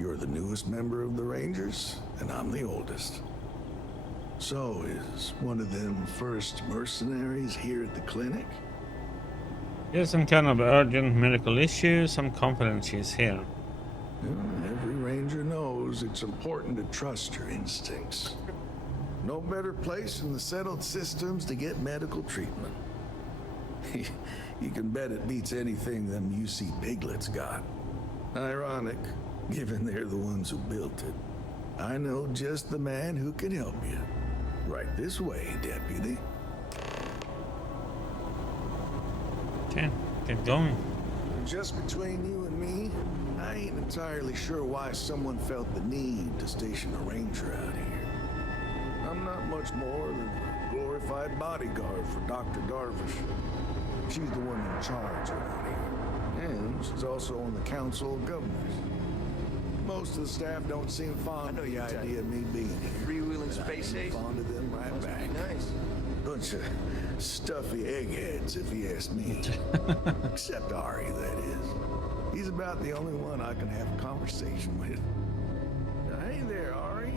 You're the newest member of the Rangers, and I'm the oldest. So, is one of them first mercenaries here at the clinic? There's some kind of urgent medical issue, some confident she's here. Well, every Ranger knows it's important to trust your instincts. No better place in the settled systems to get medical treatment. You can bet it beats anything them UC piglets got. Ironic, given they're the ones who built it. I know just the man who can help you. Right this way, Deputy. Okay, get going. Just between you and me, I ain't entirely sure why someone felt the need to station a ranger out here. I'm not much more than a glorified bodyguard for Dr. Darvish. She's the one in charge around here. And she's also on the Council of Governors. Most of the staff don't seem fond of the idea of me being here. Freewheeling space age? Fond of them right back. Nice. Bunch of stuffy eggheads, if you ask me. Except Ari, that is. He's about the only one I can have a conversation with. Hey there, Ari.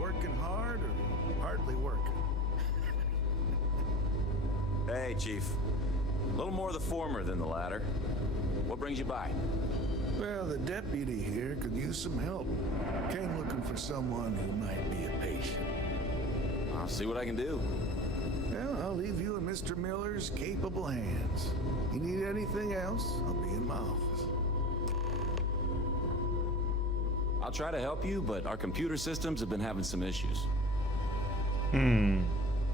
Working hard or hardly working? Hey, Chief. A little more the former than the latter. What brings you by? Well, the deputy here could use some help. Came looking for someone who might be a patient. I'll see what I can do. Well, I'll leave you in Mr. Miller's capable hands. You need anything else, I'll be in my office. I'll try to help you, but our computer systems have been having some issues.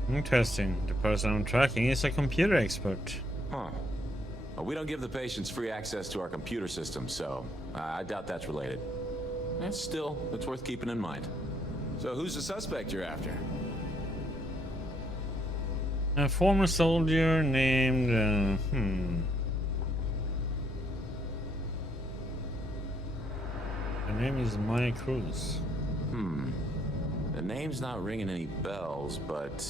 Interesting. The person I'm tracking is a computer expert. Huh. Well, we don't give the patients free access to our computer system, so I doubt that's related. And still, it's worth keeping in mind. So who's the suspect you're after? A former soldier named... Her name is Maya Cruz. The name's not ringing any bells, but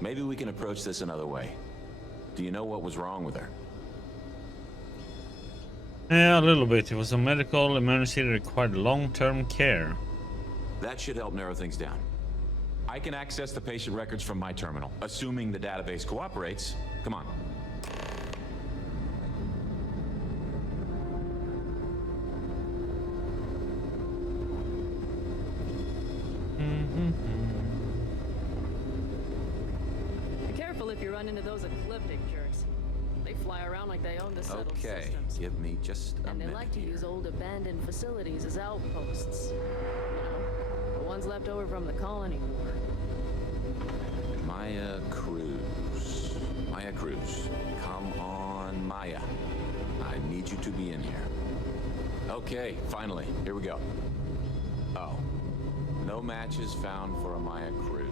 maybe we can approach this another way. Do you know what was wrong with her? Yeah, a little bit. It was a medical emergency that required long-term care. That should help narrow things down. I can access the patient records from my terminal, assuming the database cooperates. Come on. Be careful if you run into those ecliptic jerks. They fly around like they own the settled Okay, systems. give me just a And they minute like to here. use old abandoned facilities as outposts. You know, the ones left over from the colony war. Maya Cruz. Maya Cruz. Come on, Maya. I need you to be in here. Okay, finally. Here we go. Oh. No matches found for a Maya Cruz.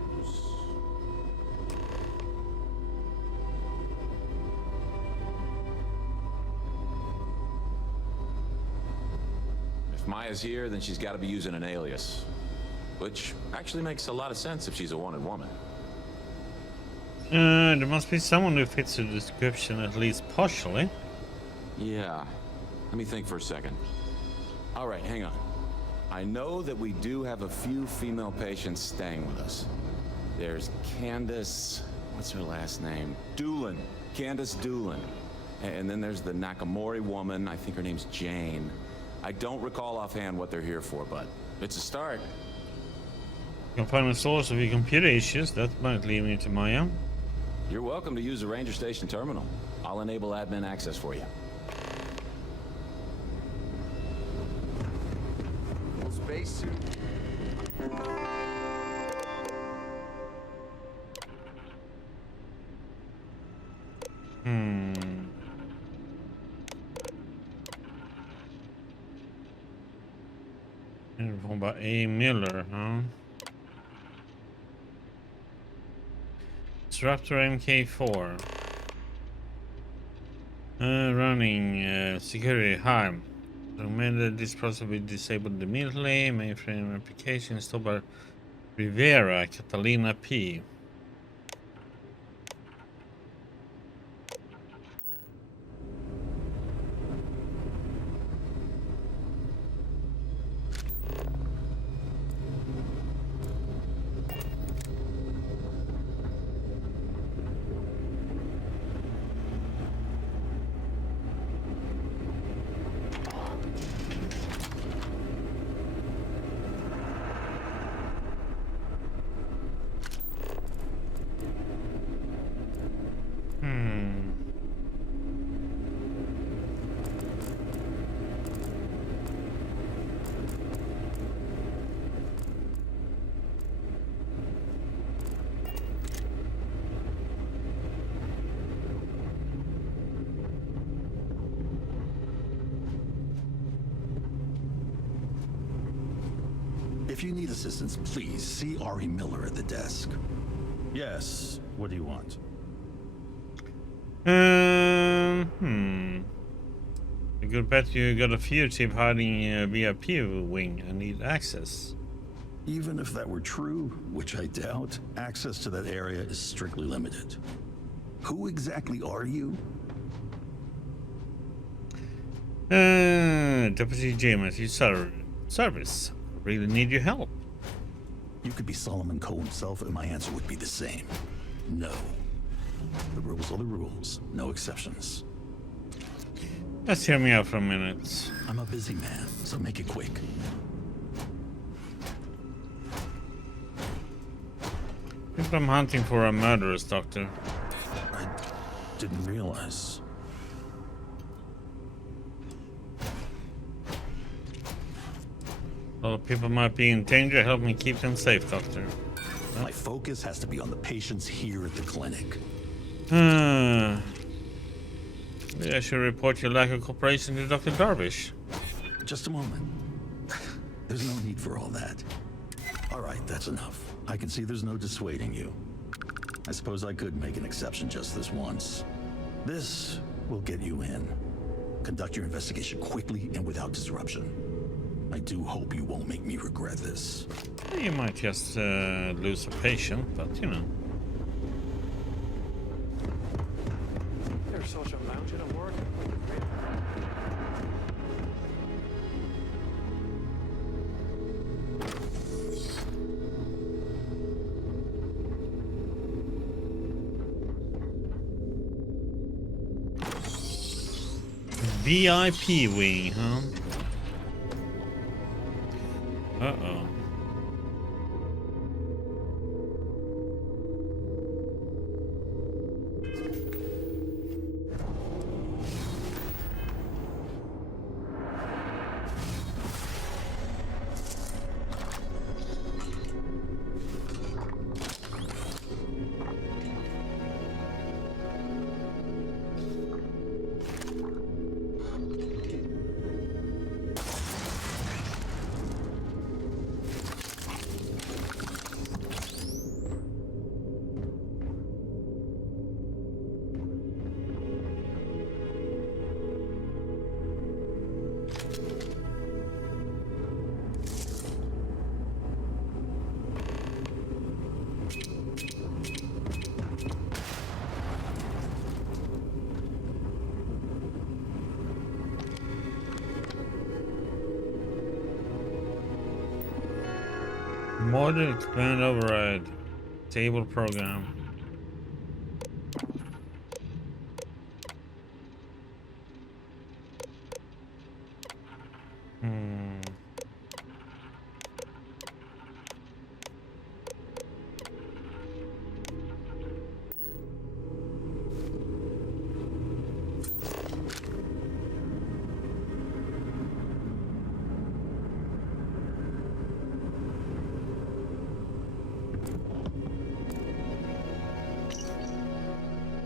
If Maya's here, then she's got to be using an alias. Which actually makes a lot of sense if she's a wanted woman. There must be someone who fits the description at least partially. Yeah. Let me think for a second. All right, hang on. I know that we do have a few female patients staying with us. There's Candace... what's her last name? Doolin. Candace Doolin. And then there's the Nakamori woman. I think her name's Jane. I don't recall offhand what they're here for, but it's a start. Can find a source of your computer issues. That might lead me to Maya. You're welcome to use the Ranger Station terminal. I'll enable admin access for you. Full spacesuit. Informed by A. Miller, huh? Disruptor MK4. Running security harm. Recommended this process be disabled immediately. Mainframe application installed by Rivera Catalina P. If you need assistance, please see Ari Miller at the desk. Yes, what do you want? A good bet you got a fugitive hiding in a VIP wing and need access. Even if that were true, which I doubt, access to that area is strictly limited. Who exactly are you? Deputy Jim at your service. Really need your help. You could be Solomon Coe himself and my answer would be the same. No. The rules are the rules, no exceptions. Let's hear me out for a minute. I'm a busy man, so make it quick. I think I'm hunting for a murderous doctor. I didn't realize. A lot of people might be in danger. Help me keep them safe, doctor. My focus has to be on the patients here at the clinic. Maybe I should report your lack of cooperation to Dr. Darvish. Just a moment. There's no need for all that. All right, that's enough. I can see there's no dissuading you. I suppose I could make an exception just this once. This will get you in. Conduct your investigation quickly and without disruption. I do hope you won't make me regret this. You might just lose a patient, but you know. There's such a mountain of work. VIP wing, huh? Uh-oh. Modern command override. Table program.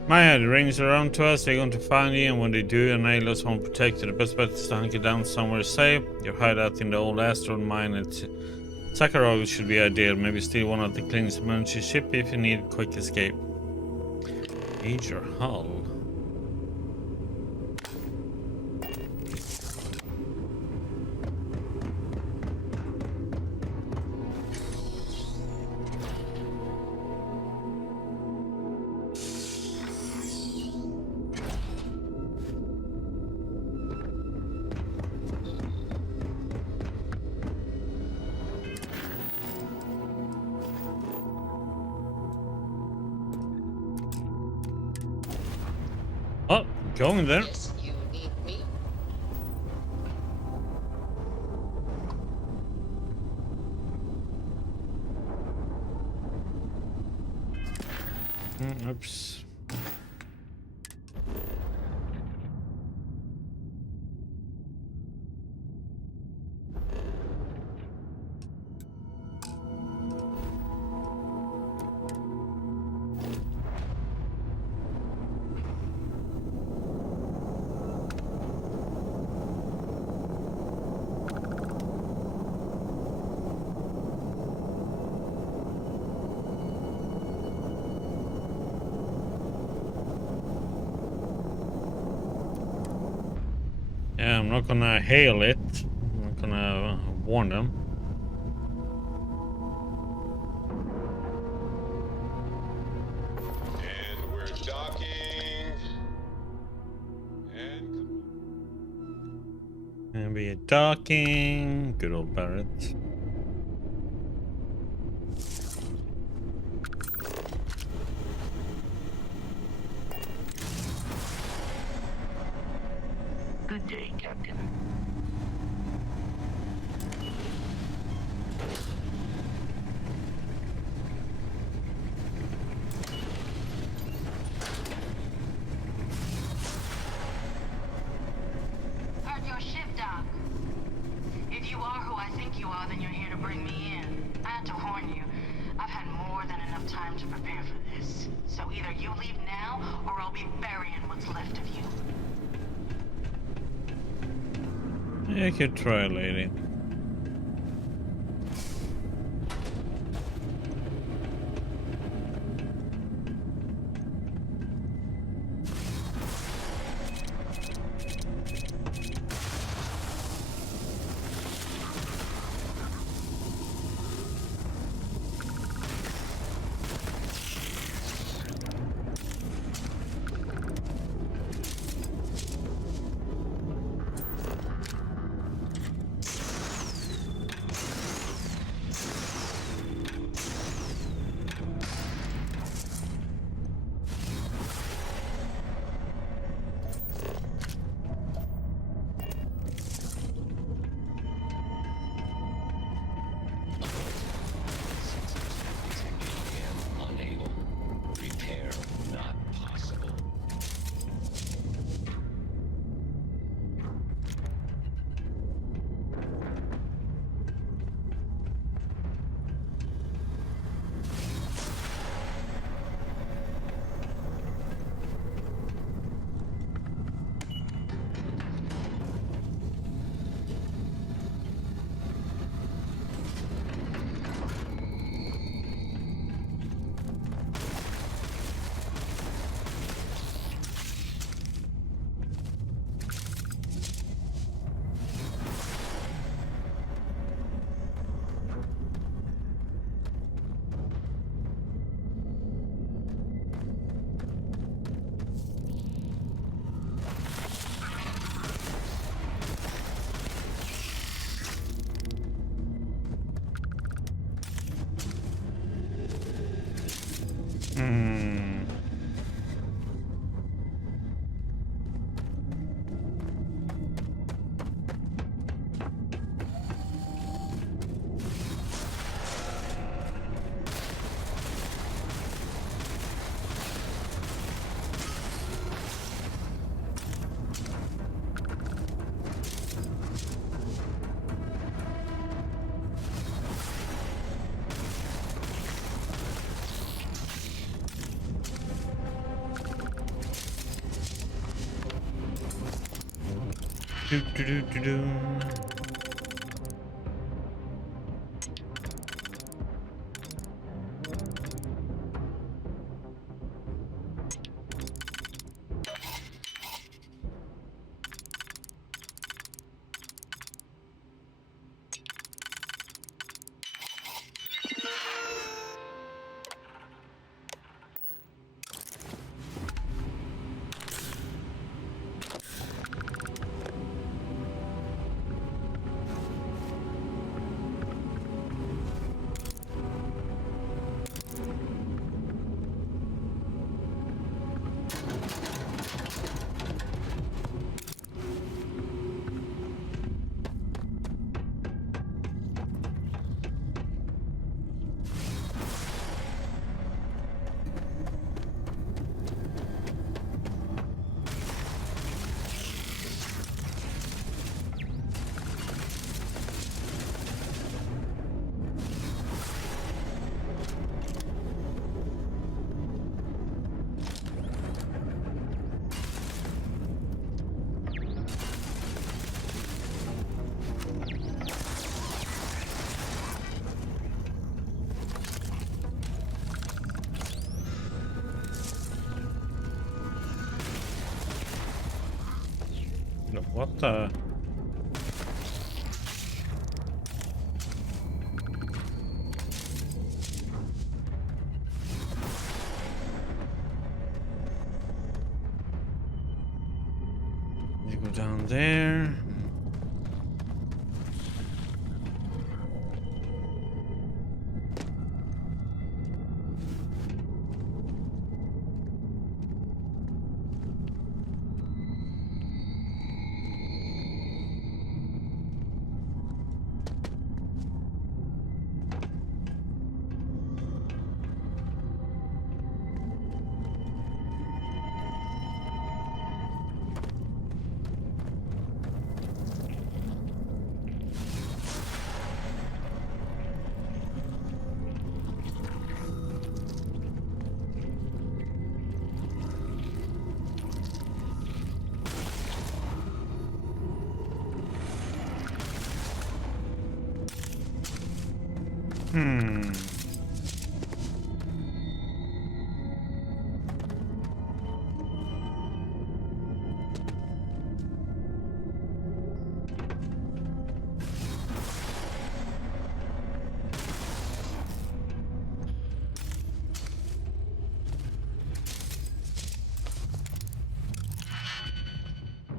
Maya, the ring's around to us. They're going to find you, and when they do, and Ayla's home protected. The best bet is to hunker down somewhere safe. Your hideout in the old asteroid mine at Sakharov should be ideal. Maybe steal one of the cleanest emergency ship if you need a quick escape. Age your hull. Oh, going there. Yes, you need me? Oops. Yeah, I'm not gonna hail it. I'm not gonna warn them. And we're docking. And we are docking. Good old Barrett. Good day, Captain. Heard your ship, Doc. If you are who I think you are, then you're here to bring me in. I had to warn you. I've had more than enough time to prepare for this. So either you leave now, or I'll be burying what's left of you. Yeah, I could try, lady. Do, do, do, do, do. No, what the? You go down there.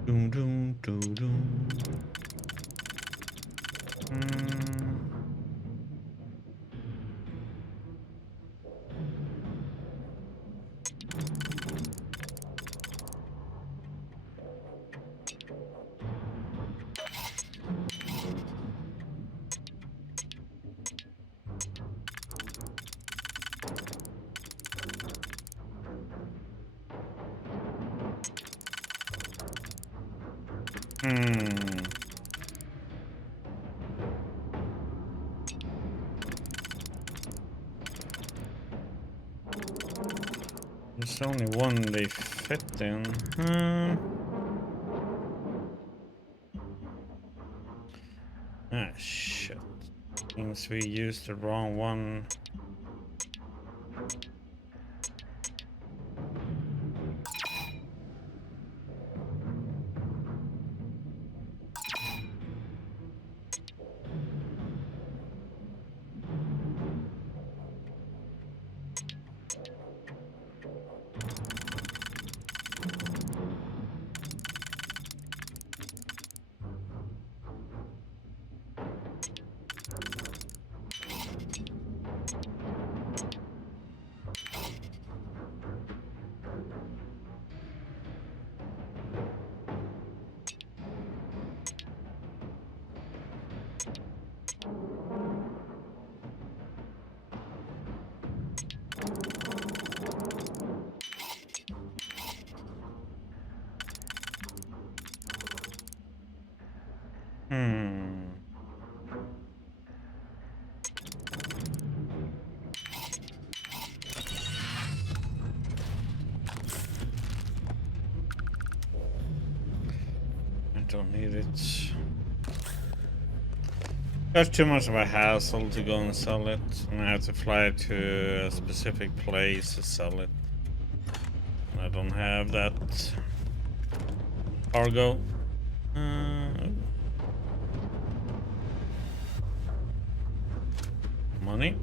Doom, doom, doom, doom. There's only one they fit in. Ah, shit. Means we used the wrong one. don't need it. That's too much of a hassle to go and sell it, and I have to fly to a specific place to sell it. I don't have that cargo. Money.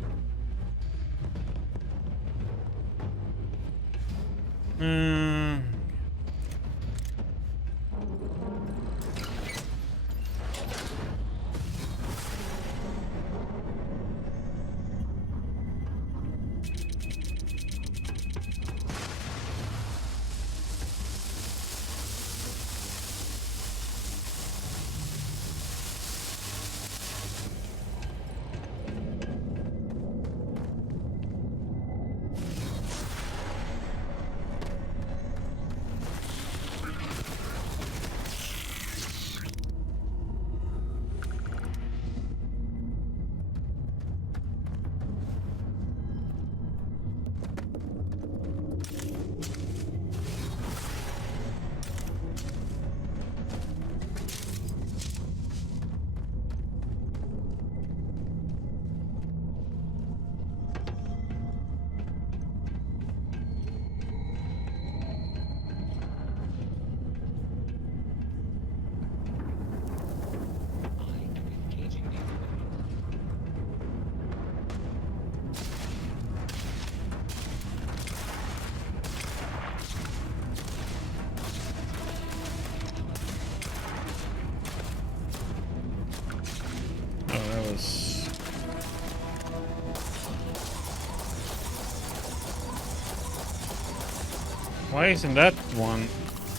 Why isn't that one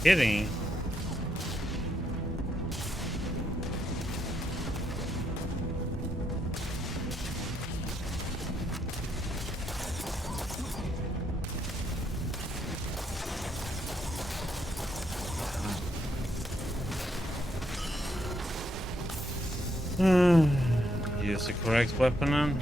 hitting? Use the correct weapon then.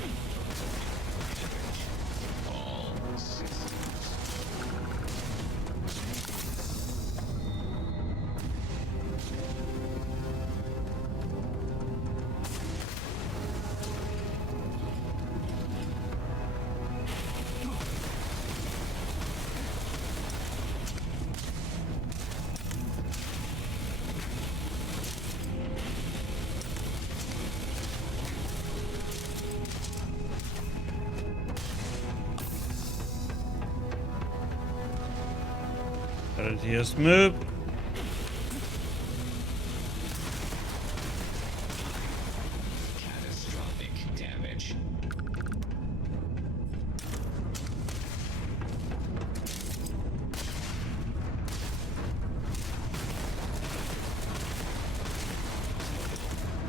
Just move. Catastrophic damage.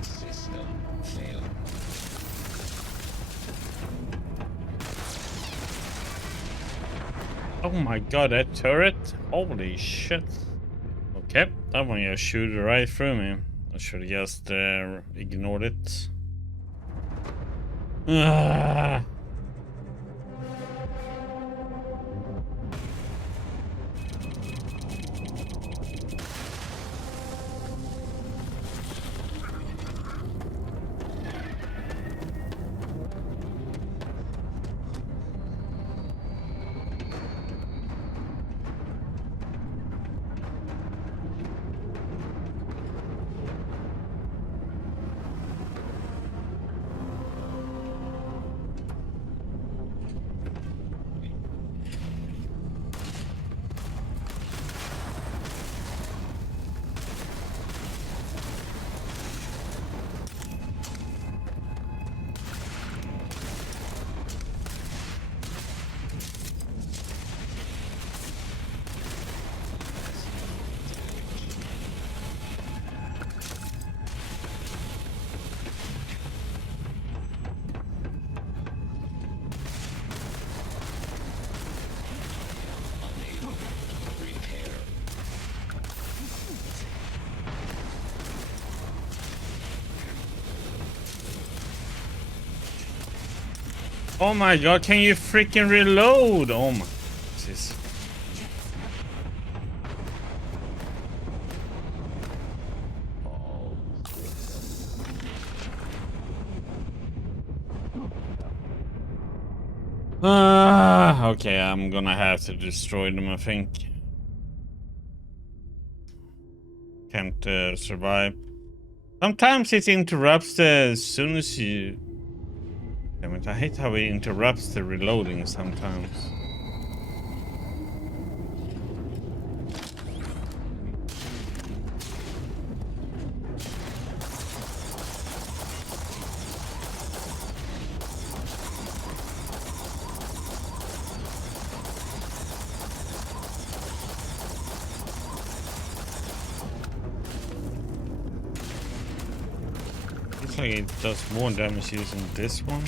System failed. Oh my god, that turret! Holy shit. Okay, that one just shoot right through me. I should have just ignored it. Ah. Oh my god, can you freaking reload? Oh my Jesus. Okay, I'm gonna have to destroy them, I think. Can't survive. Sometimes it interrupts as soon as you... Damn it, I hate how it interrupts the reloading sometimes. Looks like it does more damage using this one.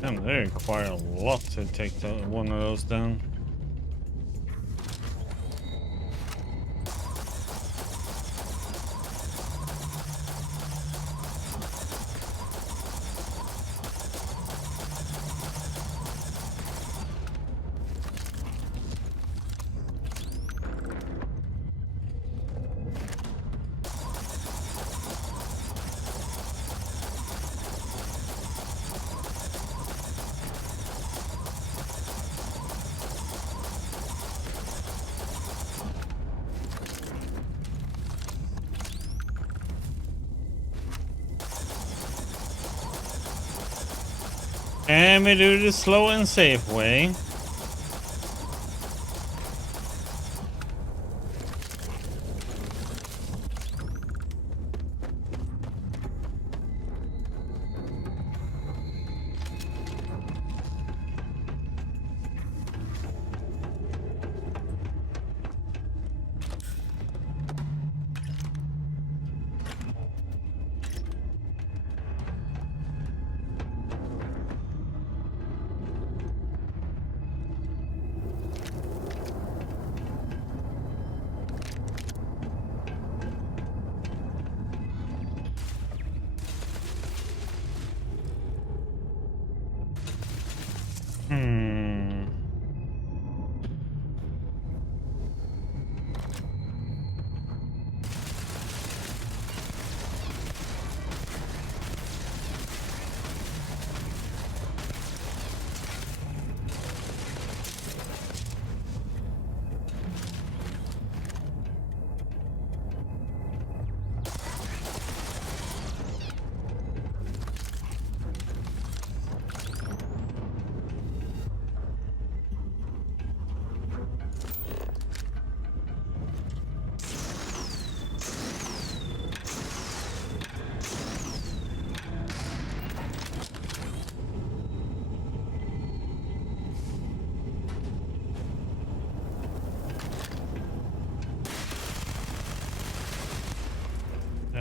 Damn, they require a lot to take one of those down. And we do the slow and safe way.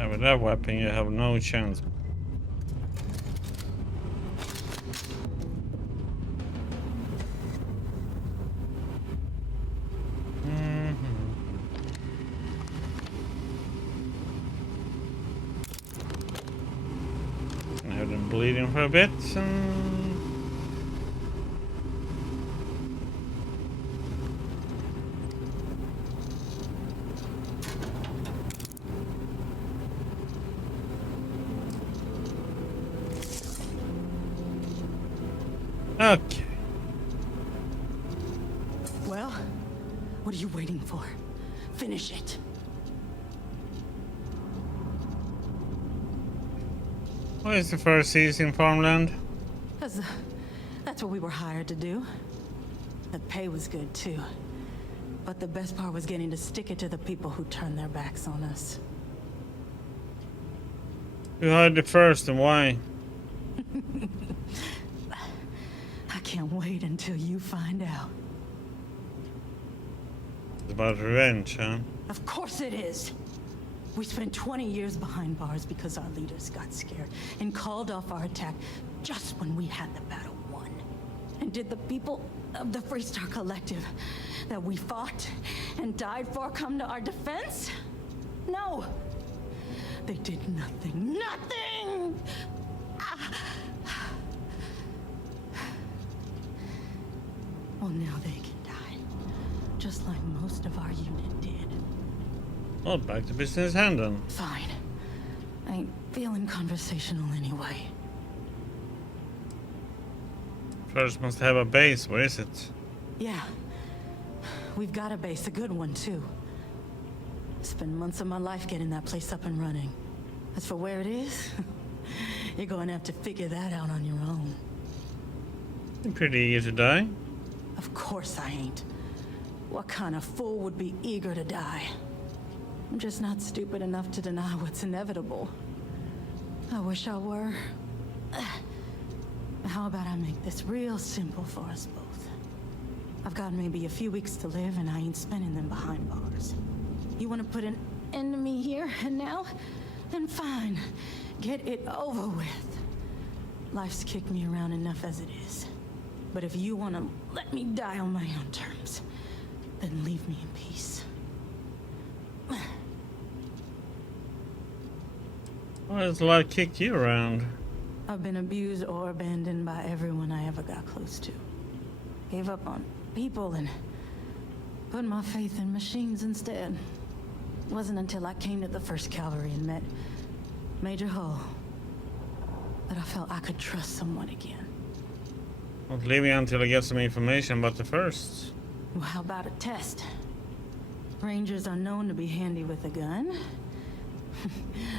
with that weapon, you have no chance. Now they're bleeding for a bit. Okay. Well, what are you waiting for? Finish it. What is the first season farmland? That's what we were hired to do. The pay was good too. But the best part was getting to stick it to the people who turned their backs on us. Who hired the first and why? I can't wait until you find out. It's about revenge, huh? Of course it is. We spent 20 years behind bars because our leaders got scared and called off our attack just when we had the battle won. And did the people of the Freestar Collective that we fought and died for come to our defense? No. They did nothing. Nothing! Well, now they can die. Just like most of our unit did. Well, back to business hand then. Fine. I ain't feeling conversational anyway. First must have a base. Where is it? Yeah. We've got a base, a good one too. Spent months of my life getting that place up and running. As for where it is, you're going to have to figure that out on your own. You're pretty eager to die. Of course I ain't. What kind of fool would be eager to die? I'm just not stupid enough to deny what's inevitable. I wish I were. How about I make this real simple for us both? I've got maybe a few weeks to live and I ain't spending them behind bars. You want to put an end to me here and now? Then fine. Get it over with. Life's kicked me around enough as it is. But if you want to let me die on my own terms, then leave me in peace. Why does life kick you around? I've been abused or abandoned by everyone I ever got close to. Gave up on people and put my faith in machines instead. It wasn't until I came to the 1st Cavalry and met Major Hull that I felt I could trust someone again. Not leaving until I get some information about the first. Well, how about a test? Rangers are known to be handy with a gun.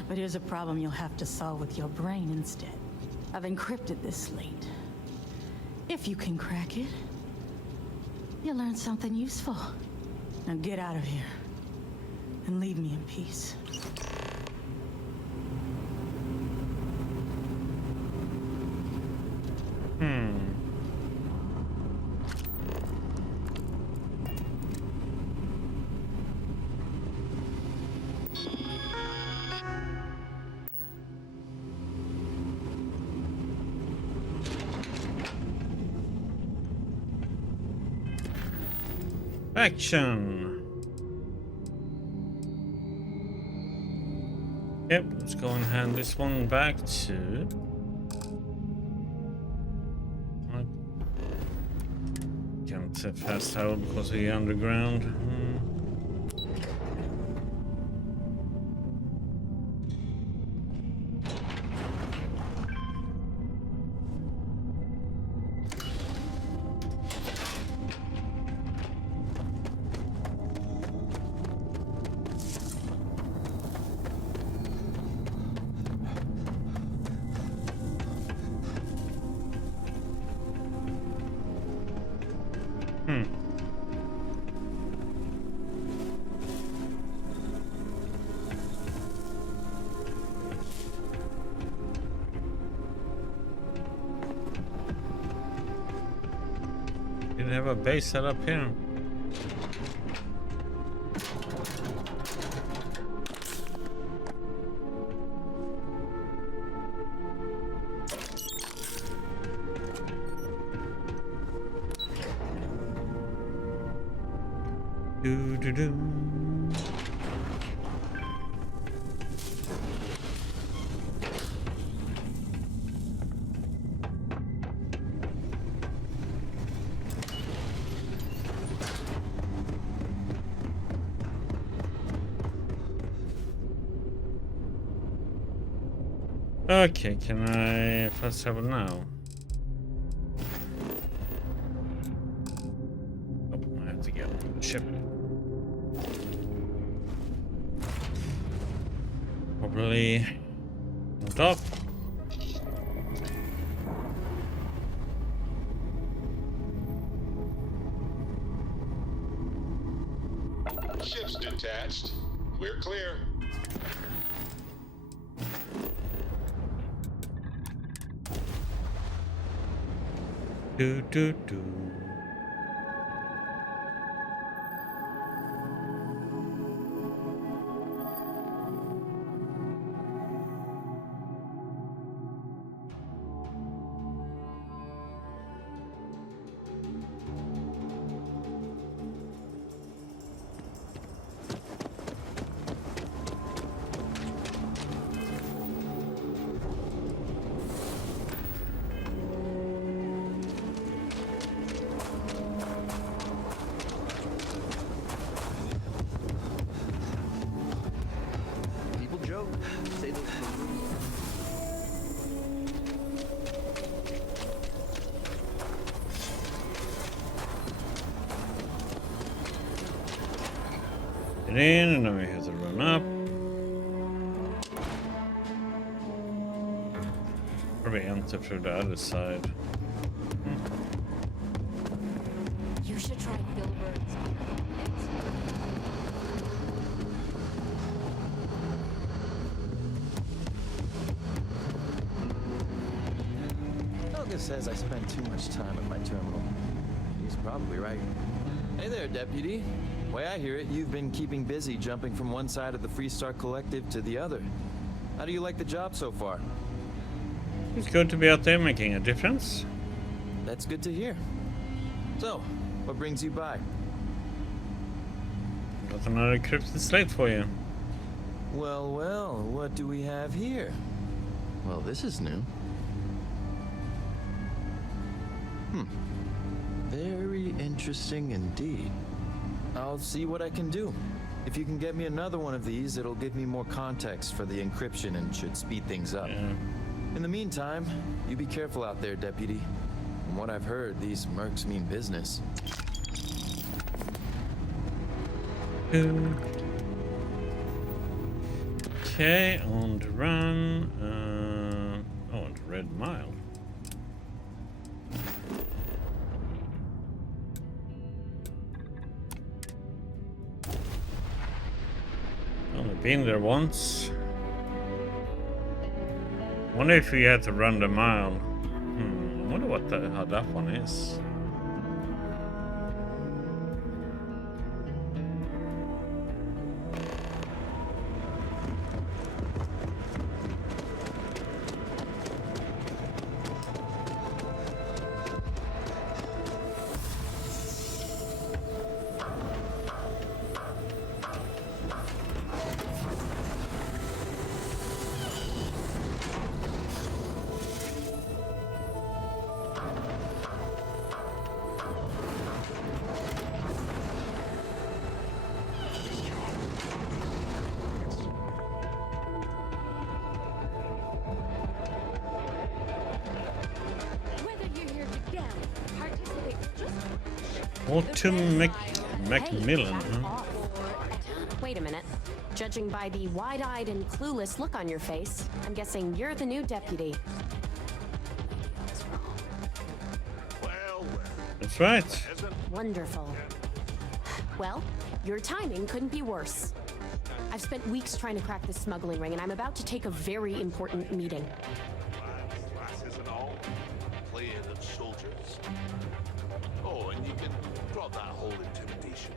But here's a problem you'll have to solve with your brain instead. I've encrypted this slate. If you can crack it, you'll learn something useful. Now get out of here and leave me in peace. Action. Yep, let's go and hand this one back to... I can't say fast travel because of the underground. Didn't have a base set up here. Do do do. Okay, can I fast travel now? Oh, I have to get on the ship. Probably on top. Ship's detached. We're clear. Do do do. People joke. Say they Get in, and then we have to run up. Probably enter through the other side. You should try Gilbert's. Helga says I spend too much time at my terminal. He's probably right. Hey there, Deputy. Way I hear it, you've been keeping busy jumping from one side of the Freestar Collective to the other. How do you like the job so far? It's good to be out there making a difference. That's good to hear. So, what brings you by? Got another encrypted slate for you. Well, well, what do we have here? Well, this is new. Very interesting indeed. I'll see what I can do. If you can get me another one of these, it'll give me more context for the encryption and should speed things up. Yeah. In the meantime, you be careful out there, Deputy. From what I've heard, these mercs mean business. Okay, on the run. On the red mile. Only been there once. Wonder if we had to run the mile. I wonder how that one is. Walter Macmillan, huh? Wait a minute. Judging by the wide-eyed and clueless look on your face, I'm guessing you're the new deputy. That's right. Wonderful. Well, your timing couldn't be worse. I've spent weeks trying to crack this smuggling ring, and I'm about to take a very important meeting. Glasses and all, playing of soldiers. Oh, and you can drop that whole intimidation.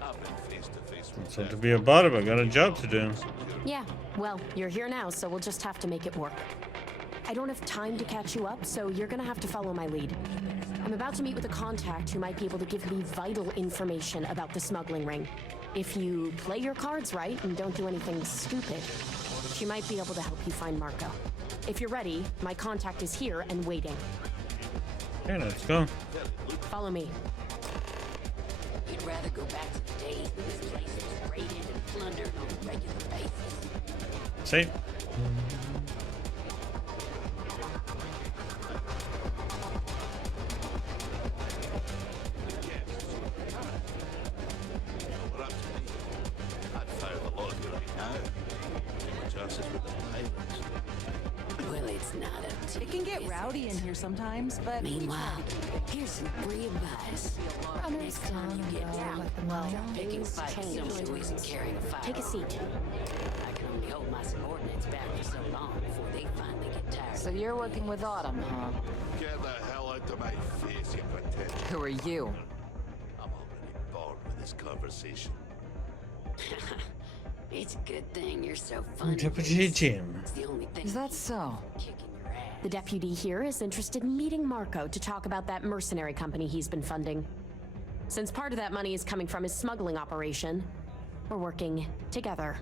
I've been face to face with So to be about it, I got a job to do. Yeah, well, you're here now, so we'll just have to make it work. I don't have time to catch you up, so you're gonna have to follow my lead. I'm I'm about to meet with a contact who might be able to give me vital information about the smuggling ring. If you play your cards right and don't do anything stupid, she might be able to help you find Marco. If you're ready, my contact is here and waiting. Okay, let's go. Follow me. You'd rather go back to the days when this place was raided and plundered on a regular basis. See? Well, it's not up to It can get rowdy in here sometimes, but Meanwhile, here's some free advice. Next time you get down, start picking fights so noise and carrying a firearm. Take a seat. I can only hold my subordinates back for so long before they finally get tired. So you're working with Autumn, huh? Get the hell out of my face, you potential. Who are you? I'm already bored with this conversation. It's a good thing you're so funny. Deputy Jim. It's the only thing Is that so? kicking your ass. The deputy here is interested in meeting Marco to talk about that mercenary company he's been funding. Since part of that money is coming from his smuggling operation, we're working together.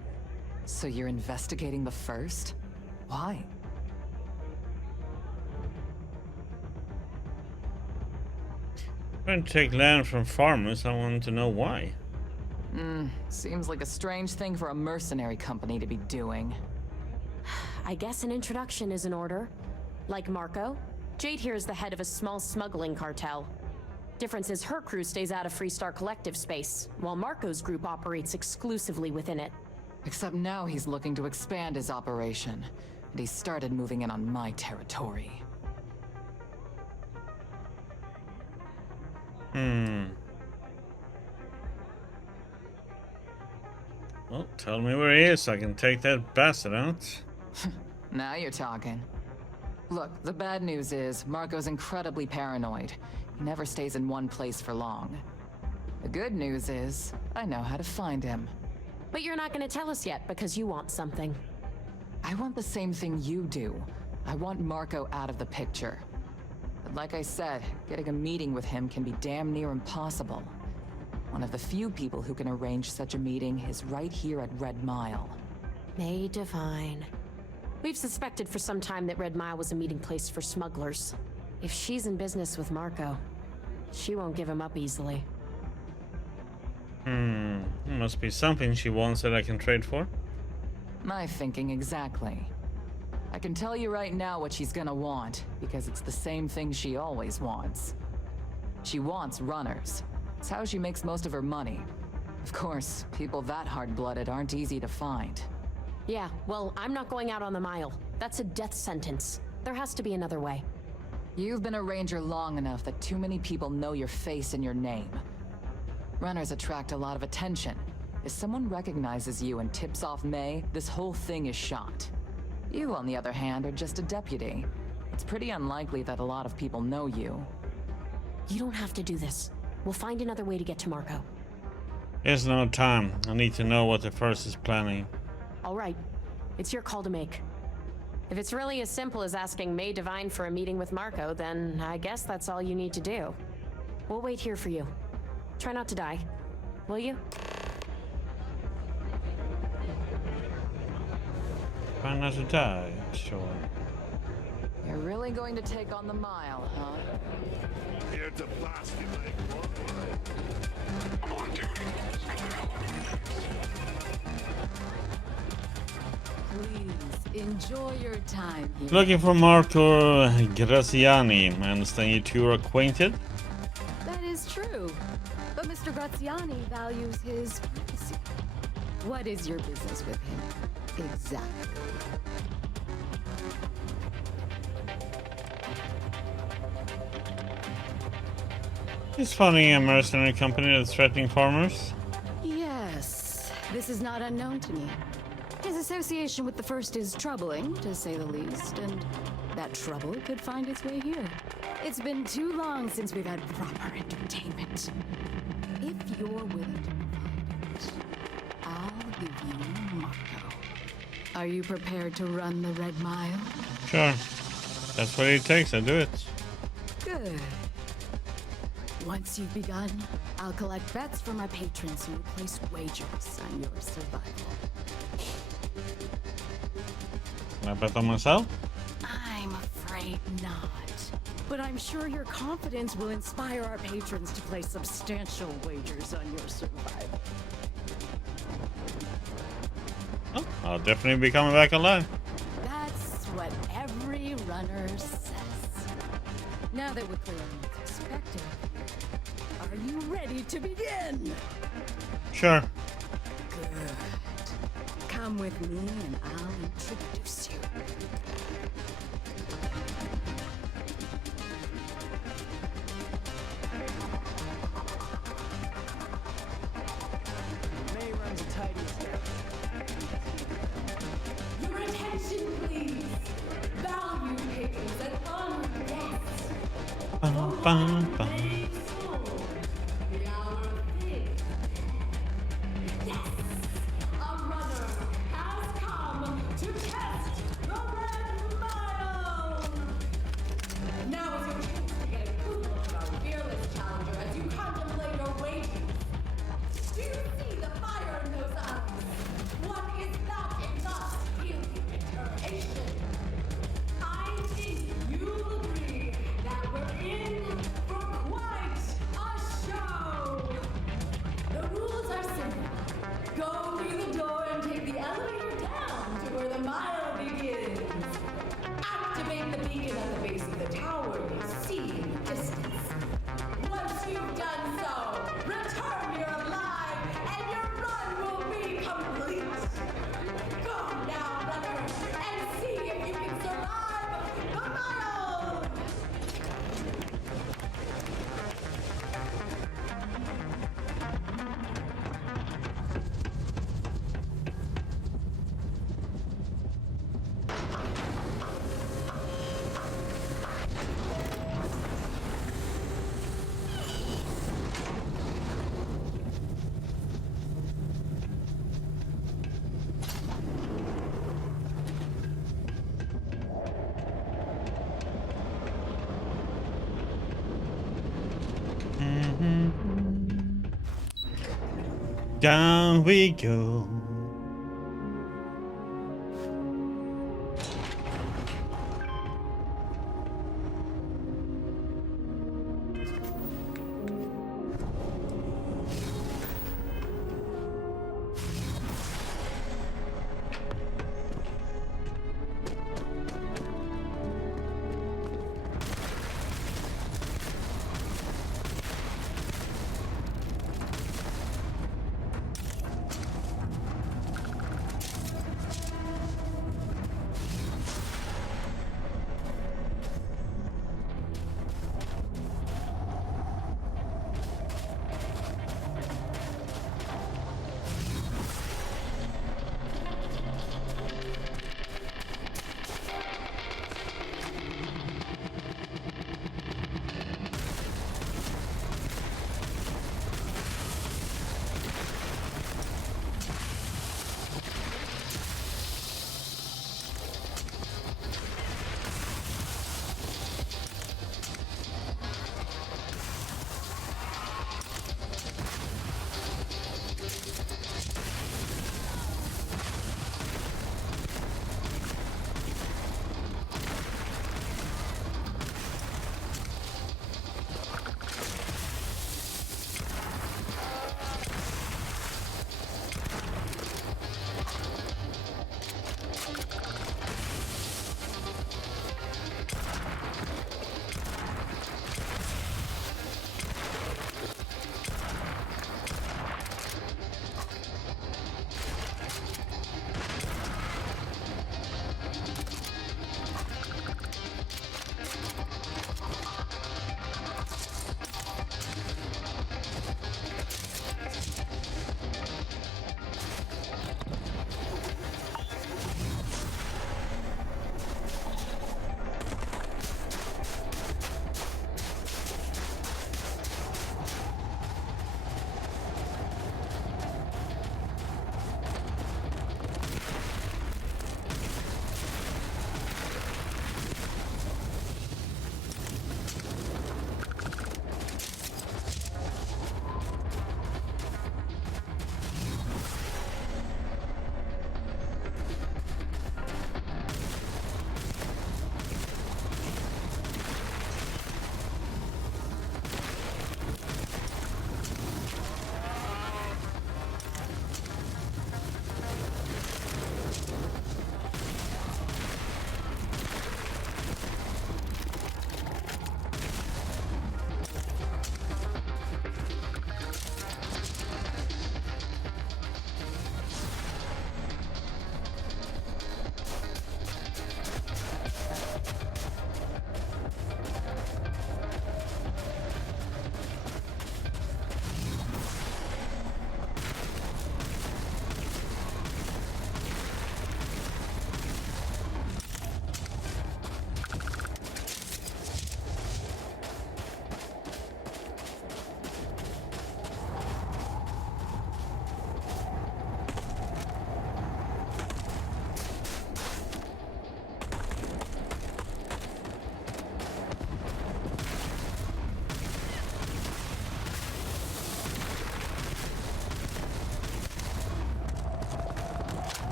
So you're investigating the first? Why? Trying to take land from farmers. I want to know why. Seems like a strange thing for a mercenary company to be doing. I guess an introduction is in order. Like Marco, Jade here is the head of a small smuggling cartel. Difference is her crew stays out of Freestar Collective space, while Marco's group operates exclusively within it. Except now he's looking to expand his operation, and he started moving in on my territory. Well, tell me where he is so I can take that bastard out. Now you're talking. Look, the bad news is Marco's incredibly paranoid. He never stays in one place for long. The good news is I know how to find him. But you're not going to tell us yet because you want something. I want the same thing you do. I want Marco out of the picture. But like I said, getting a meeting with him can be damn near impossible. One of the few people who can arrange such a meeting is right here at Red Mile. May Divine. We've suspected for some time that Red Mile was a meeting place for smugglers. If she's in business with Marco, she won't give him up easily. There must be something she wants that I can trade for. My thinking exactly. I can tell you right now what she's gonna want, because it's the same thing she always wants. She wants runners. It's how she makes most of her money. Of course, people that hard-blooded aren't easy to find. Yeah, well, I'm not going out on the mile. That's a death sentence. There has to be another way. You've been a ranger long enough that too many people know your face and your name. Runners attract a lot of attention. If someone recognizes you and tips off May, this whole thing is shot. You, on the other hand, are just a deputy. It's pretty unlikely that a lot of people know you. You don't have to do this. We'll find another way to get to Marco. There's no time. I need to know what the first is planning. All right. It's your call to make. If it's really as simple as asking May Divine for a meeting with Marco, then I guess that's all you need to do. We'll wait here for you. Try not to die. Will you? Try not to die, sure. You're really going to take on the mile, huh? Here to blast you, mate. Please enjoy your time here. Looking for Marco Graziani. I understand you two are acquainted. That is true. But Mr. Graziani values his privacy. What is your business with him? Exactly. He's funding a mercenary company that's threatening farmers. Yes, this is not unknown to me. His association with the First is troubling, to say the least, and that trouble could find its way here. It's been too long since we've had proper entertainment. If you're willing to provide it, I'll give you Marco. Are you prepared to run the Red Mile? Sure. That's what it takes. I do it. Good. Once you've begun, I'll collect bets from my patrons who will place wagers on your survival. Can I bet on myself? I'm afraid not. But I'm sure your confidence will inspire our patrons to place substantial wagers on your survival. Oh, I'll definitely be coming back alive. That's what every runner says. Now that we're clear on what's expected, are you ready to begin? Sure. Good. Come with me and I'll introduce you. May runs a tidy schedule. Your attention, please. Valued patrons and honored guests. Bum, bum, bum. The hour of fate. Yes! A runner has come to test the Red Mile! Now is your chance to get a good look at our fearless challenger as you contemplate your wagers. Do you see the fire in those eyes? What is that if not fielding determination? I think you'll agree that we're in for quite a show. The rules are simple. Go through the door and take the elevator down to where the mile begins. Activate the beacon at the base of the tower you see in the distance. Once you've done so, return here alive and your run will be complete. Go now, runner, and see if you can survive the mile! Down we go.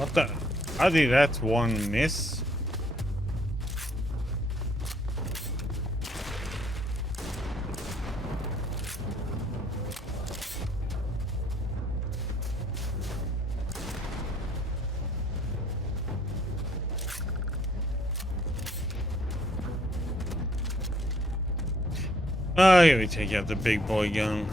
What the? How did that one miss? Oh, here we take out the big boy gun.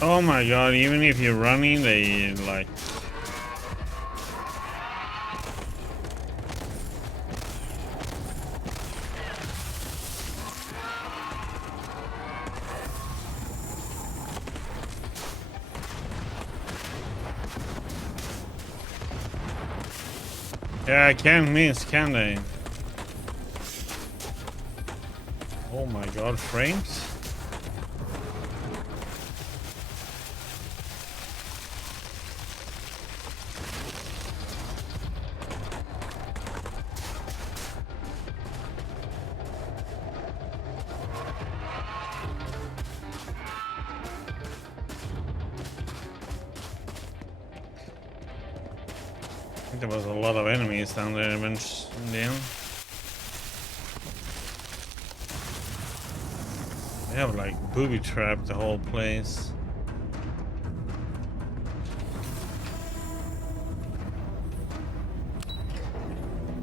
Oh my god, even if you're running, they like... Yeah, I can't miss, can they? Oh my god, frames? I think there was a lot of enemies down there in the end. They have like booby trapped the whole place.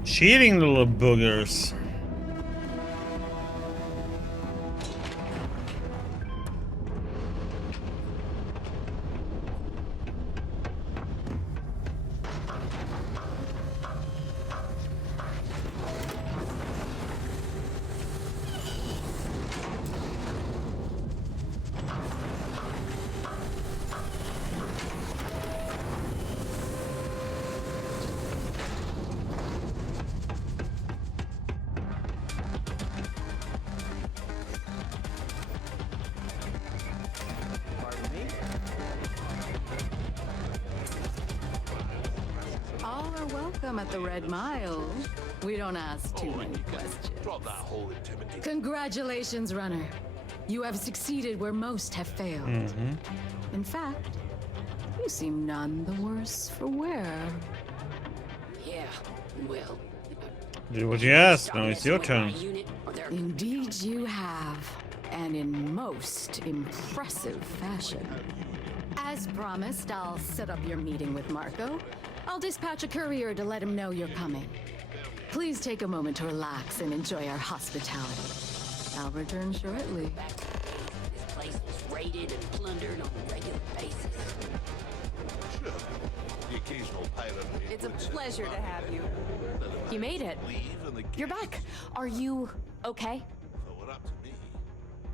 Cheating little boogers. All are welcome at the Red Mile. We don't ask too many questions. Drop that whole intimidation. Congratulations, runner. You have succeeded where most have failed. In fact, you seem none the worse for wear. Yeah, well. Do what you asked. Now it's your turn. Indeed you have, and in most impressive fashion. As promised, I'll set up your meeting with Marco. I'll dispatch a courier to let him know you're coming. Please take a moment to relax and enjoy our hospitality. I'll return shortly. This place was raided and plundered on a regular basis. Sure. The occasional pirate. It's a pleasure to have you. You made it. You're back. Are you okay? If it were up to me,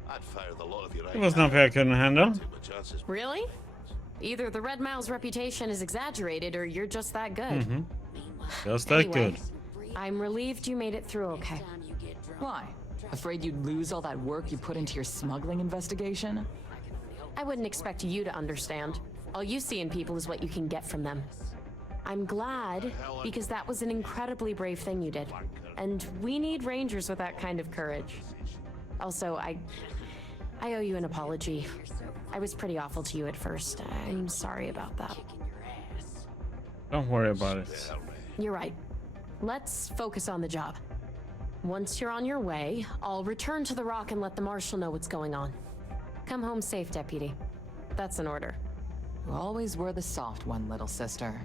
I'd fire the lot of you right It was nothing I couldn't handle. Really? Either the Red Mile's reputation is exaggerated or you're just that good. Mm-hmm. Just that Anyway, good. I'm relieved you made it through okay. Why? Afraid you'd lose all that work you put into your smuggling investigation? I wouldn't expect you to understand. All you see in people is what you can get from them. I'm glad, because that was an incredibly brave thing you did. And we need rangers with that kind of courage. Also, I owe you an apology. I was pretty awful to you at first. I'm sorry about that. Don't worry about it. You're right. Let's focus on the job. Once you're on your way, I'll return to the Rock and let the Marshal know what's going on. Come home safe, Deputy. That's an order. You always were the soft one, little sister.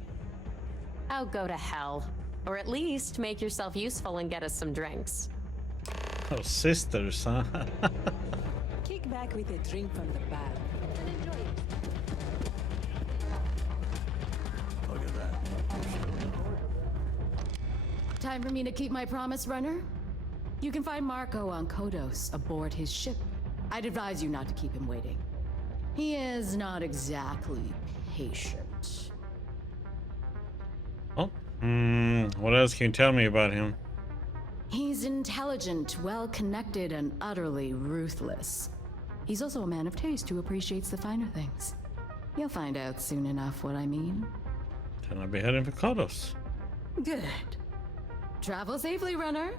Oh, go to hell. Or at least make yourself useful and get us some drinks. Oh, sisters, huh? Kick back with a drink from the bar. Look at that. Time for me to keep my promise, runner? You can find Marco on Kodos aboard his ship. I'd advise you not to keep him waiting. He is not exactly patient. Oh, what else can you tell me about him? He's intelligent, well-connected, and utterly ruthless. He's also a man of taste who appreciates the finer things. You'll find out soon enough what I mean. Then I'll be heading for Kodos. Good. Travel safely, runner.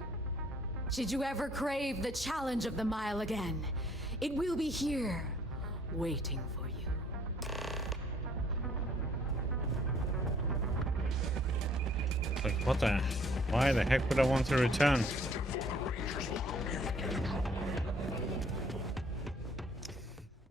Should you ever crave the challenge of the mile again, it will be here, waiting for you. Like, what the? Why the heck would I want to return?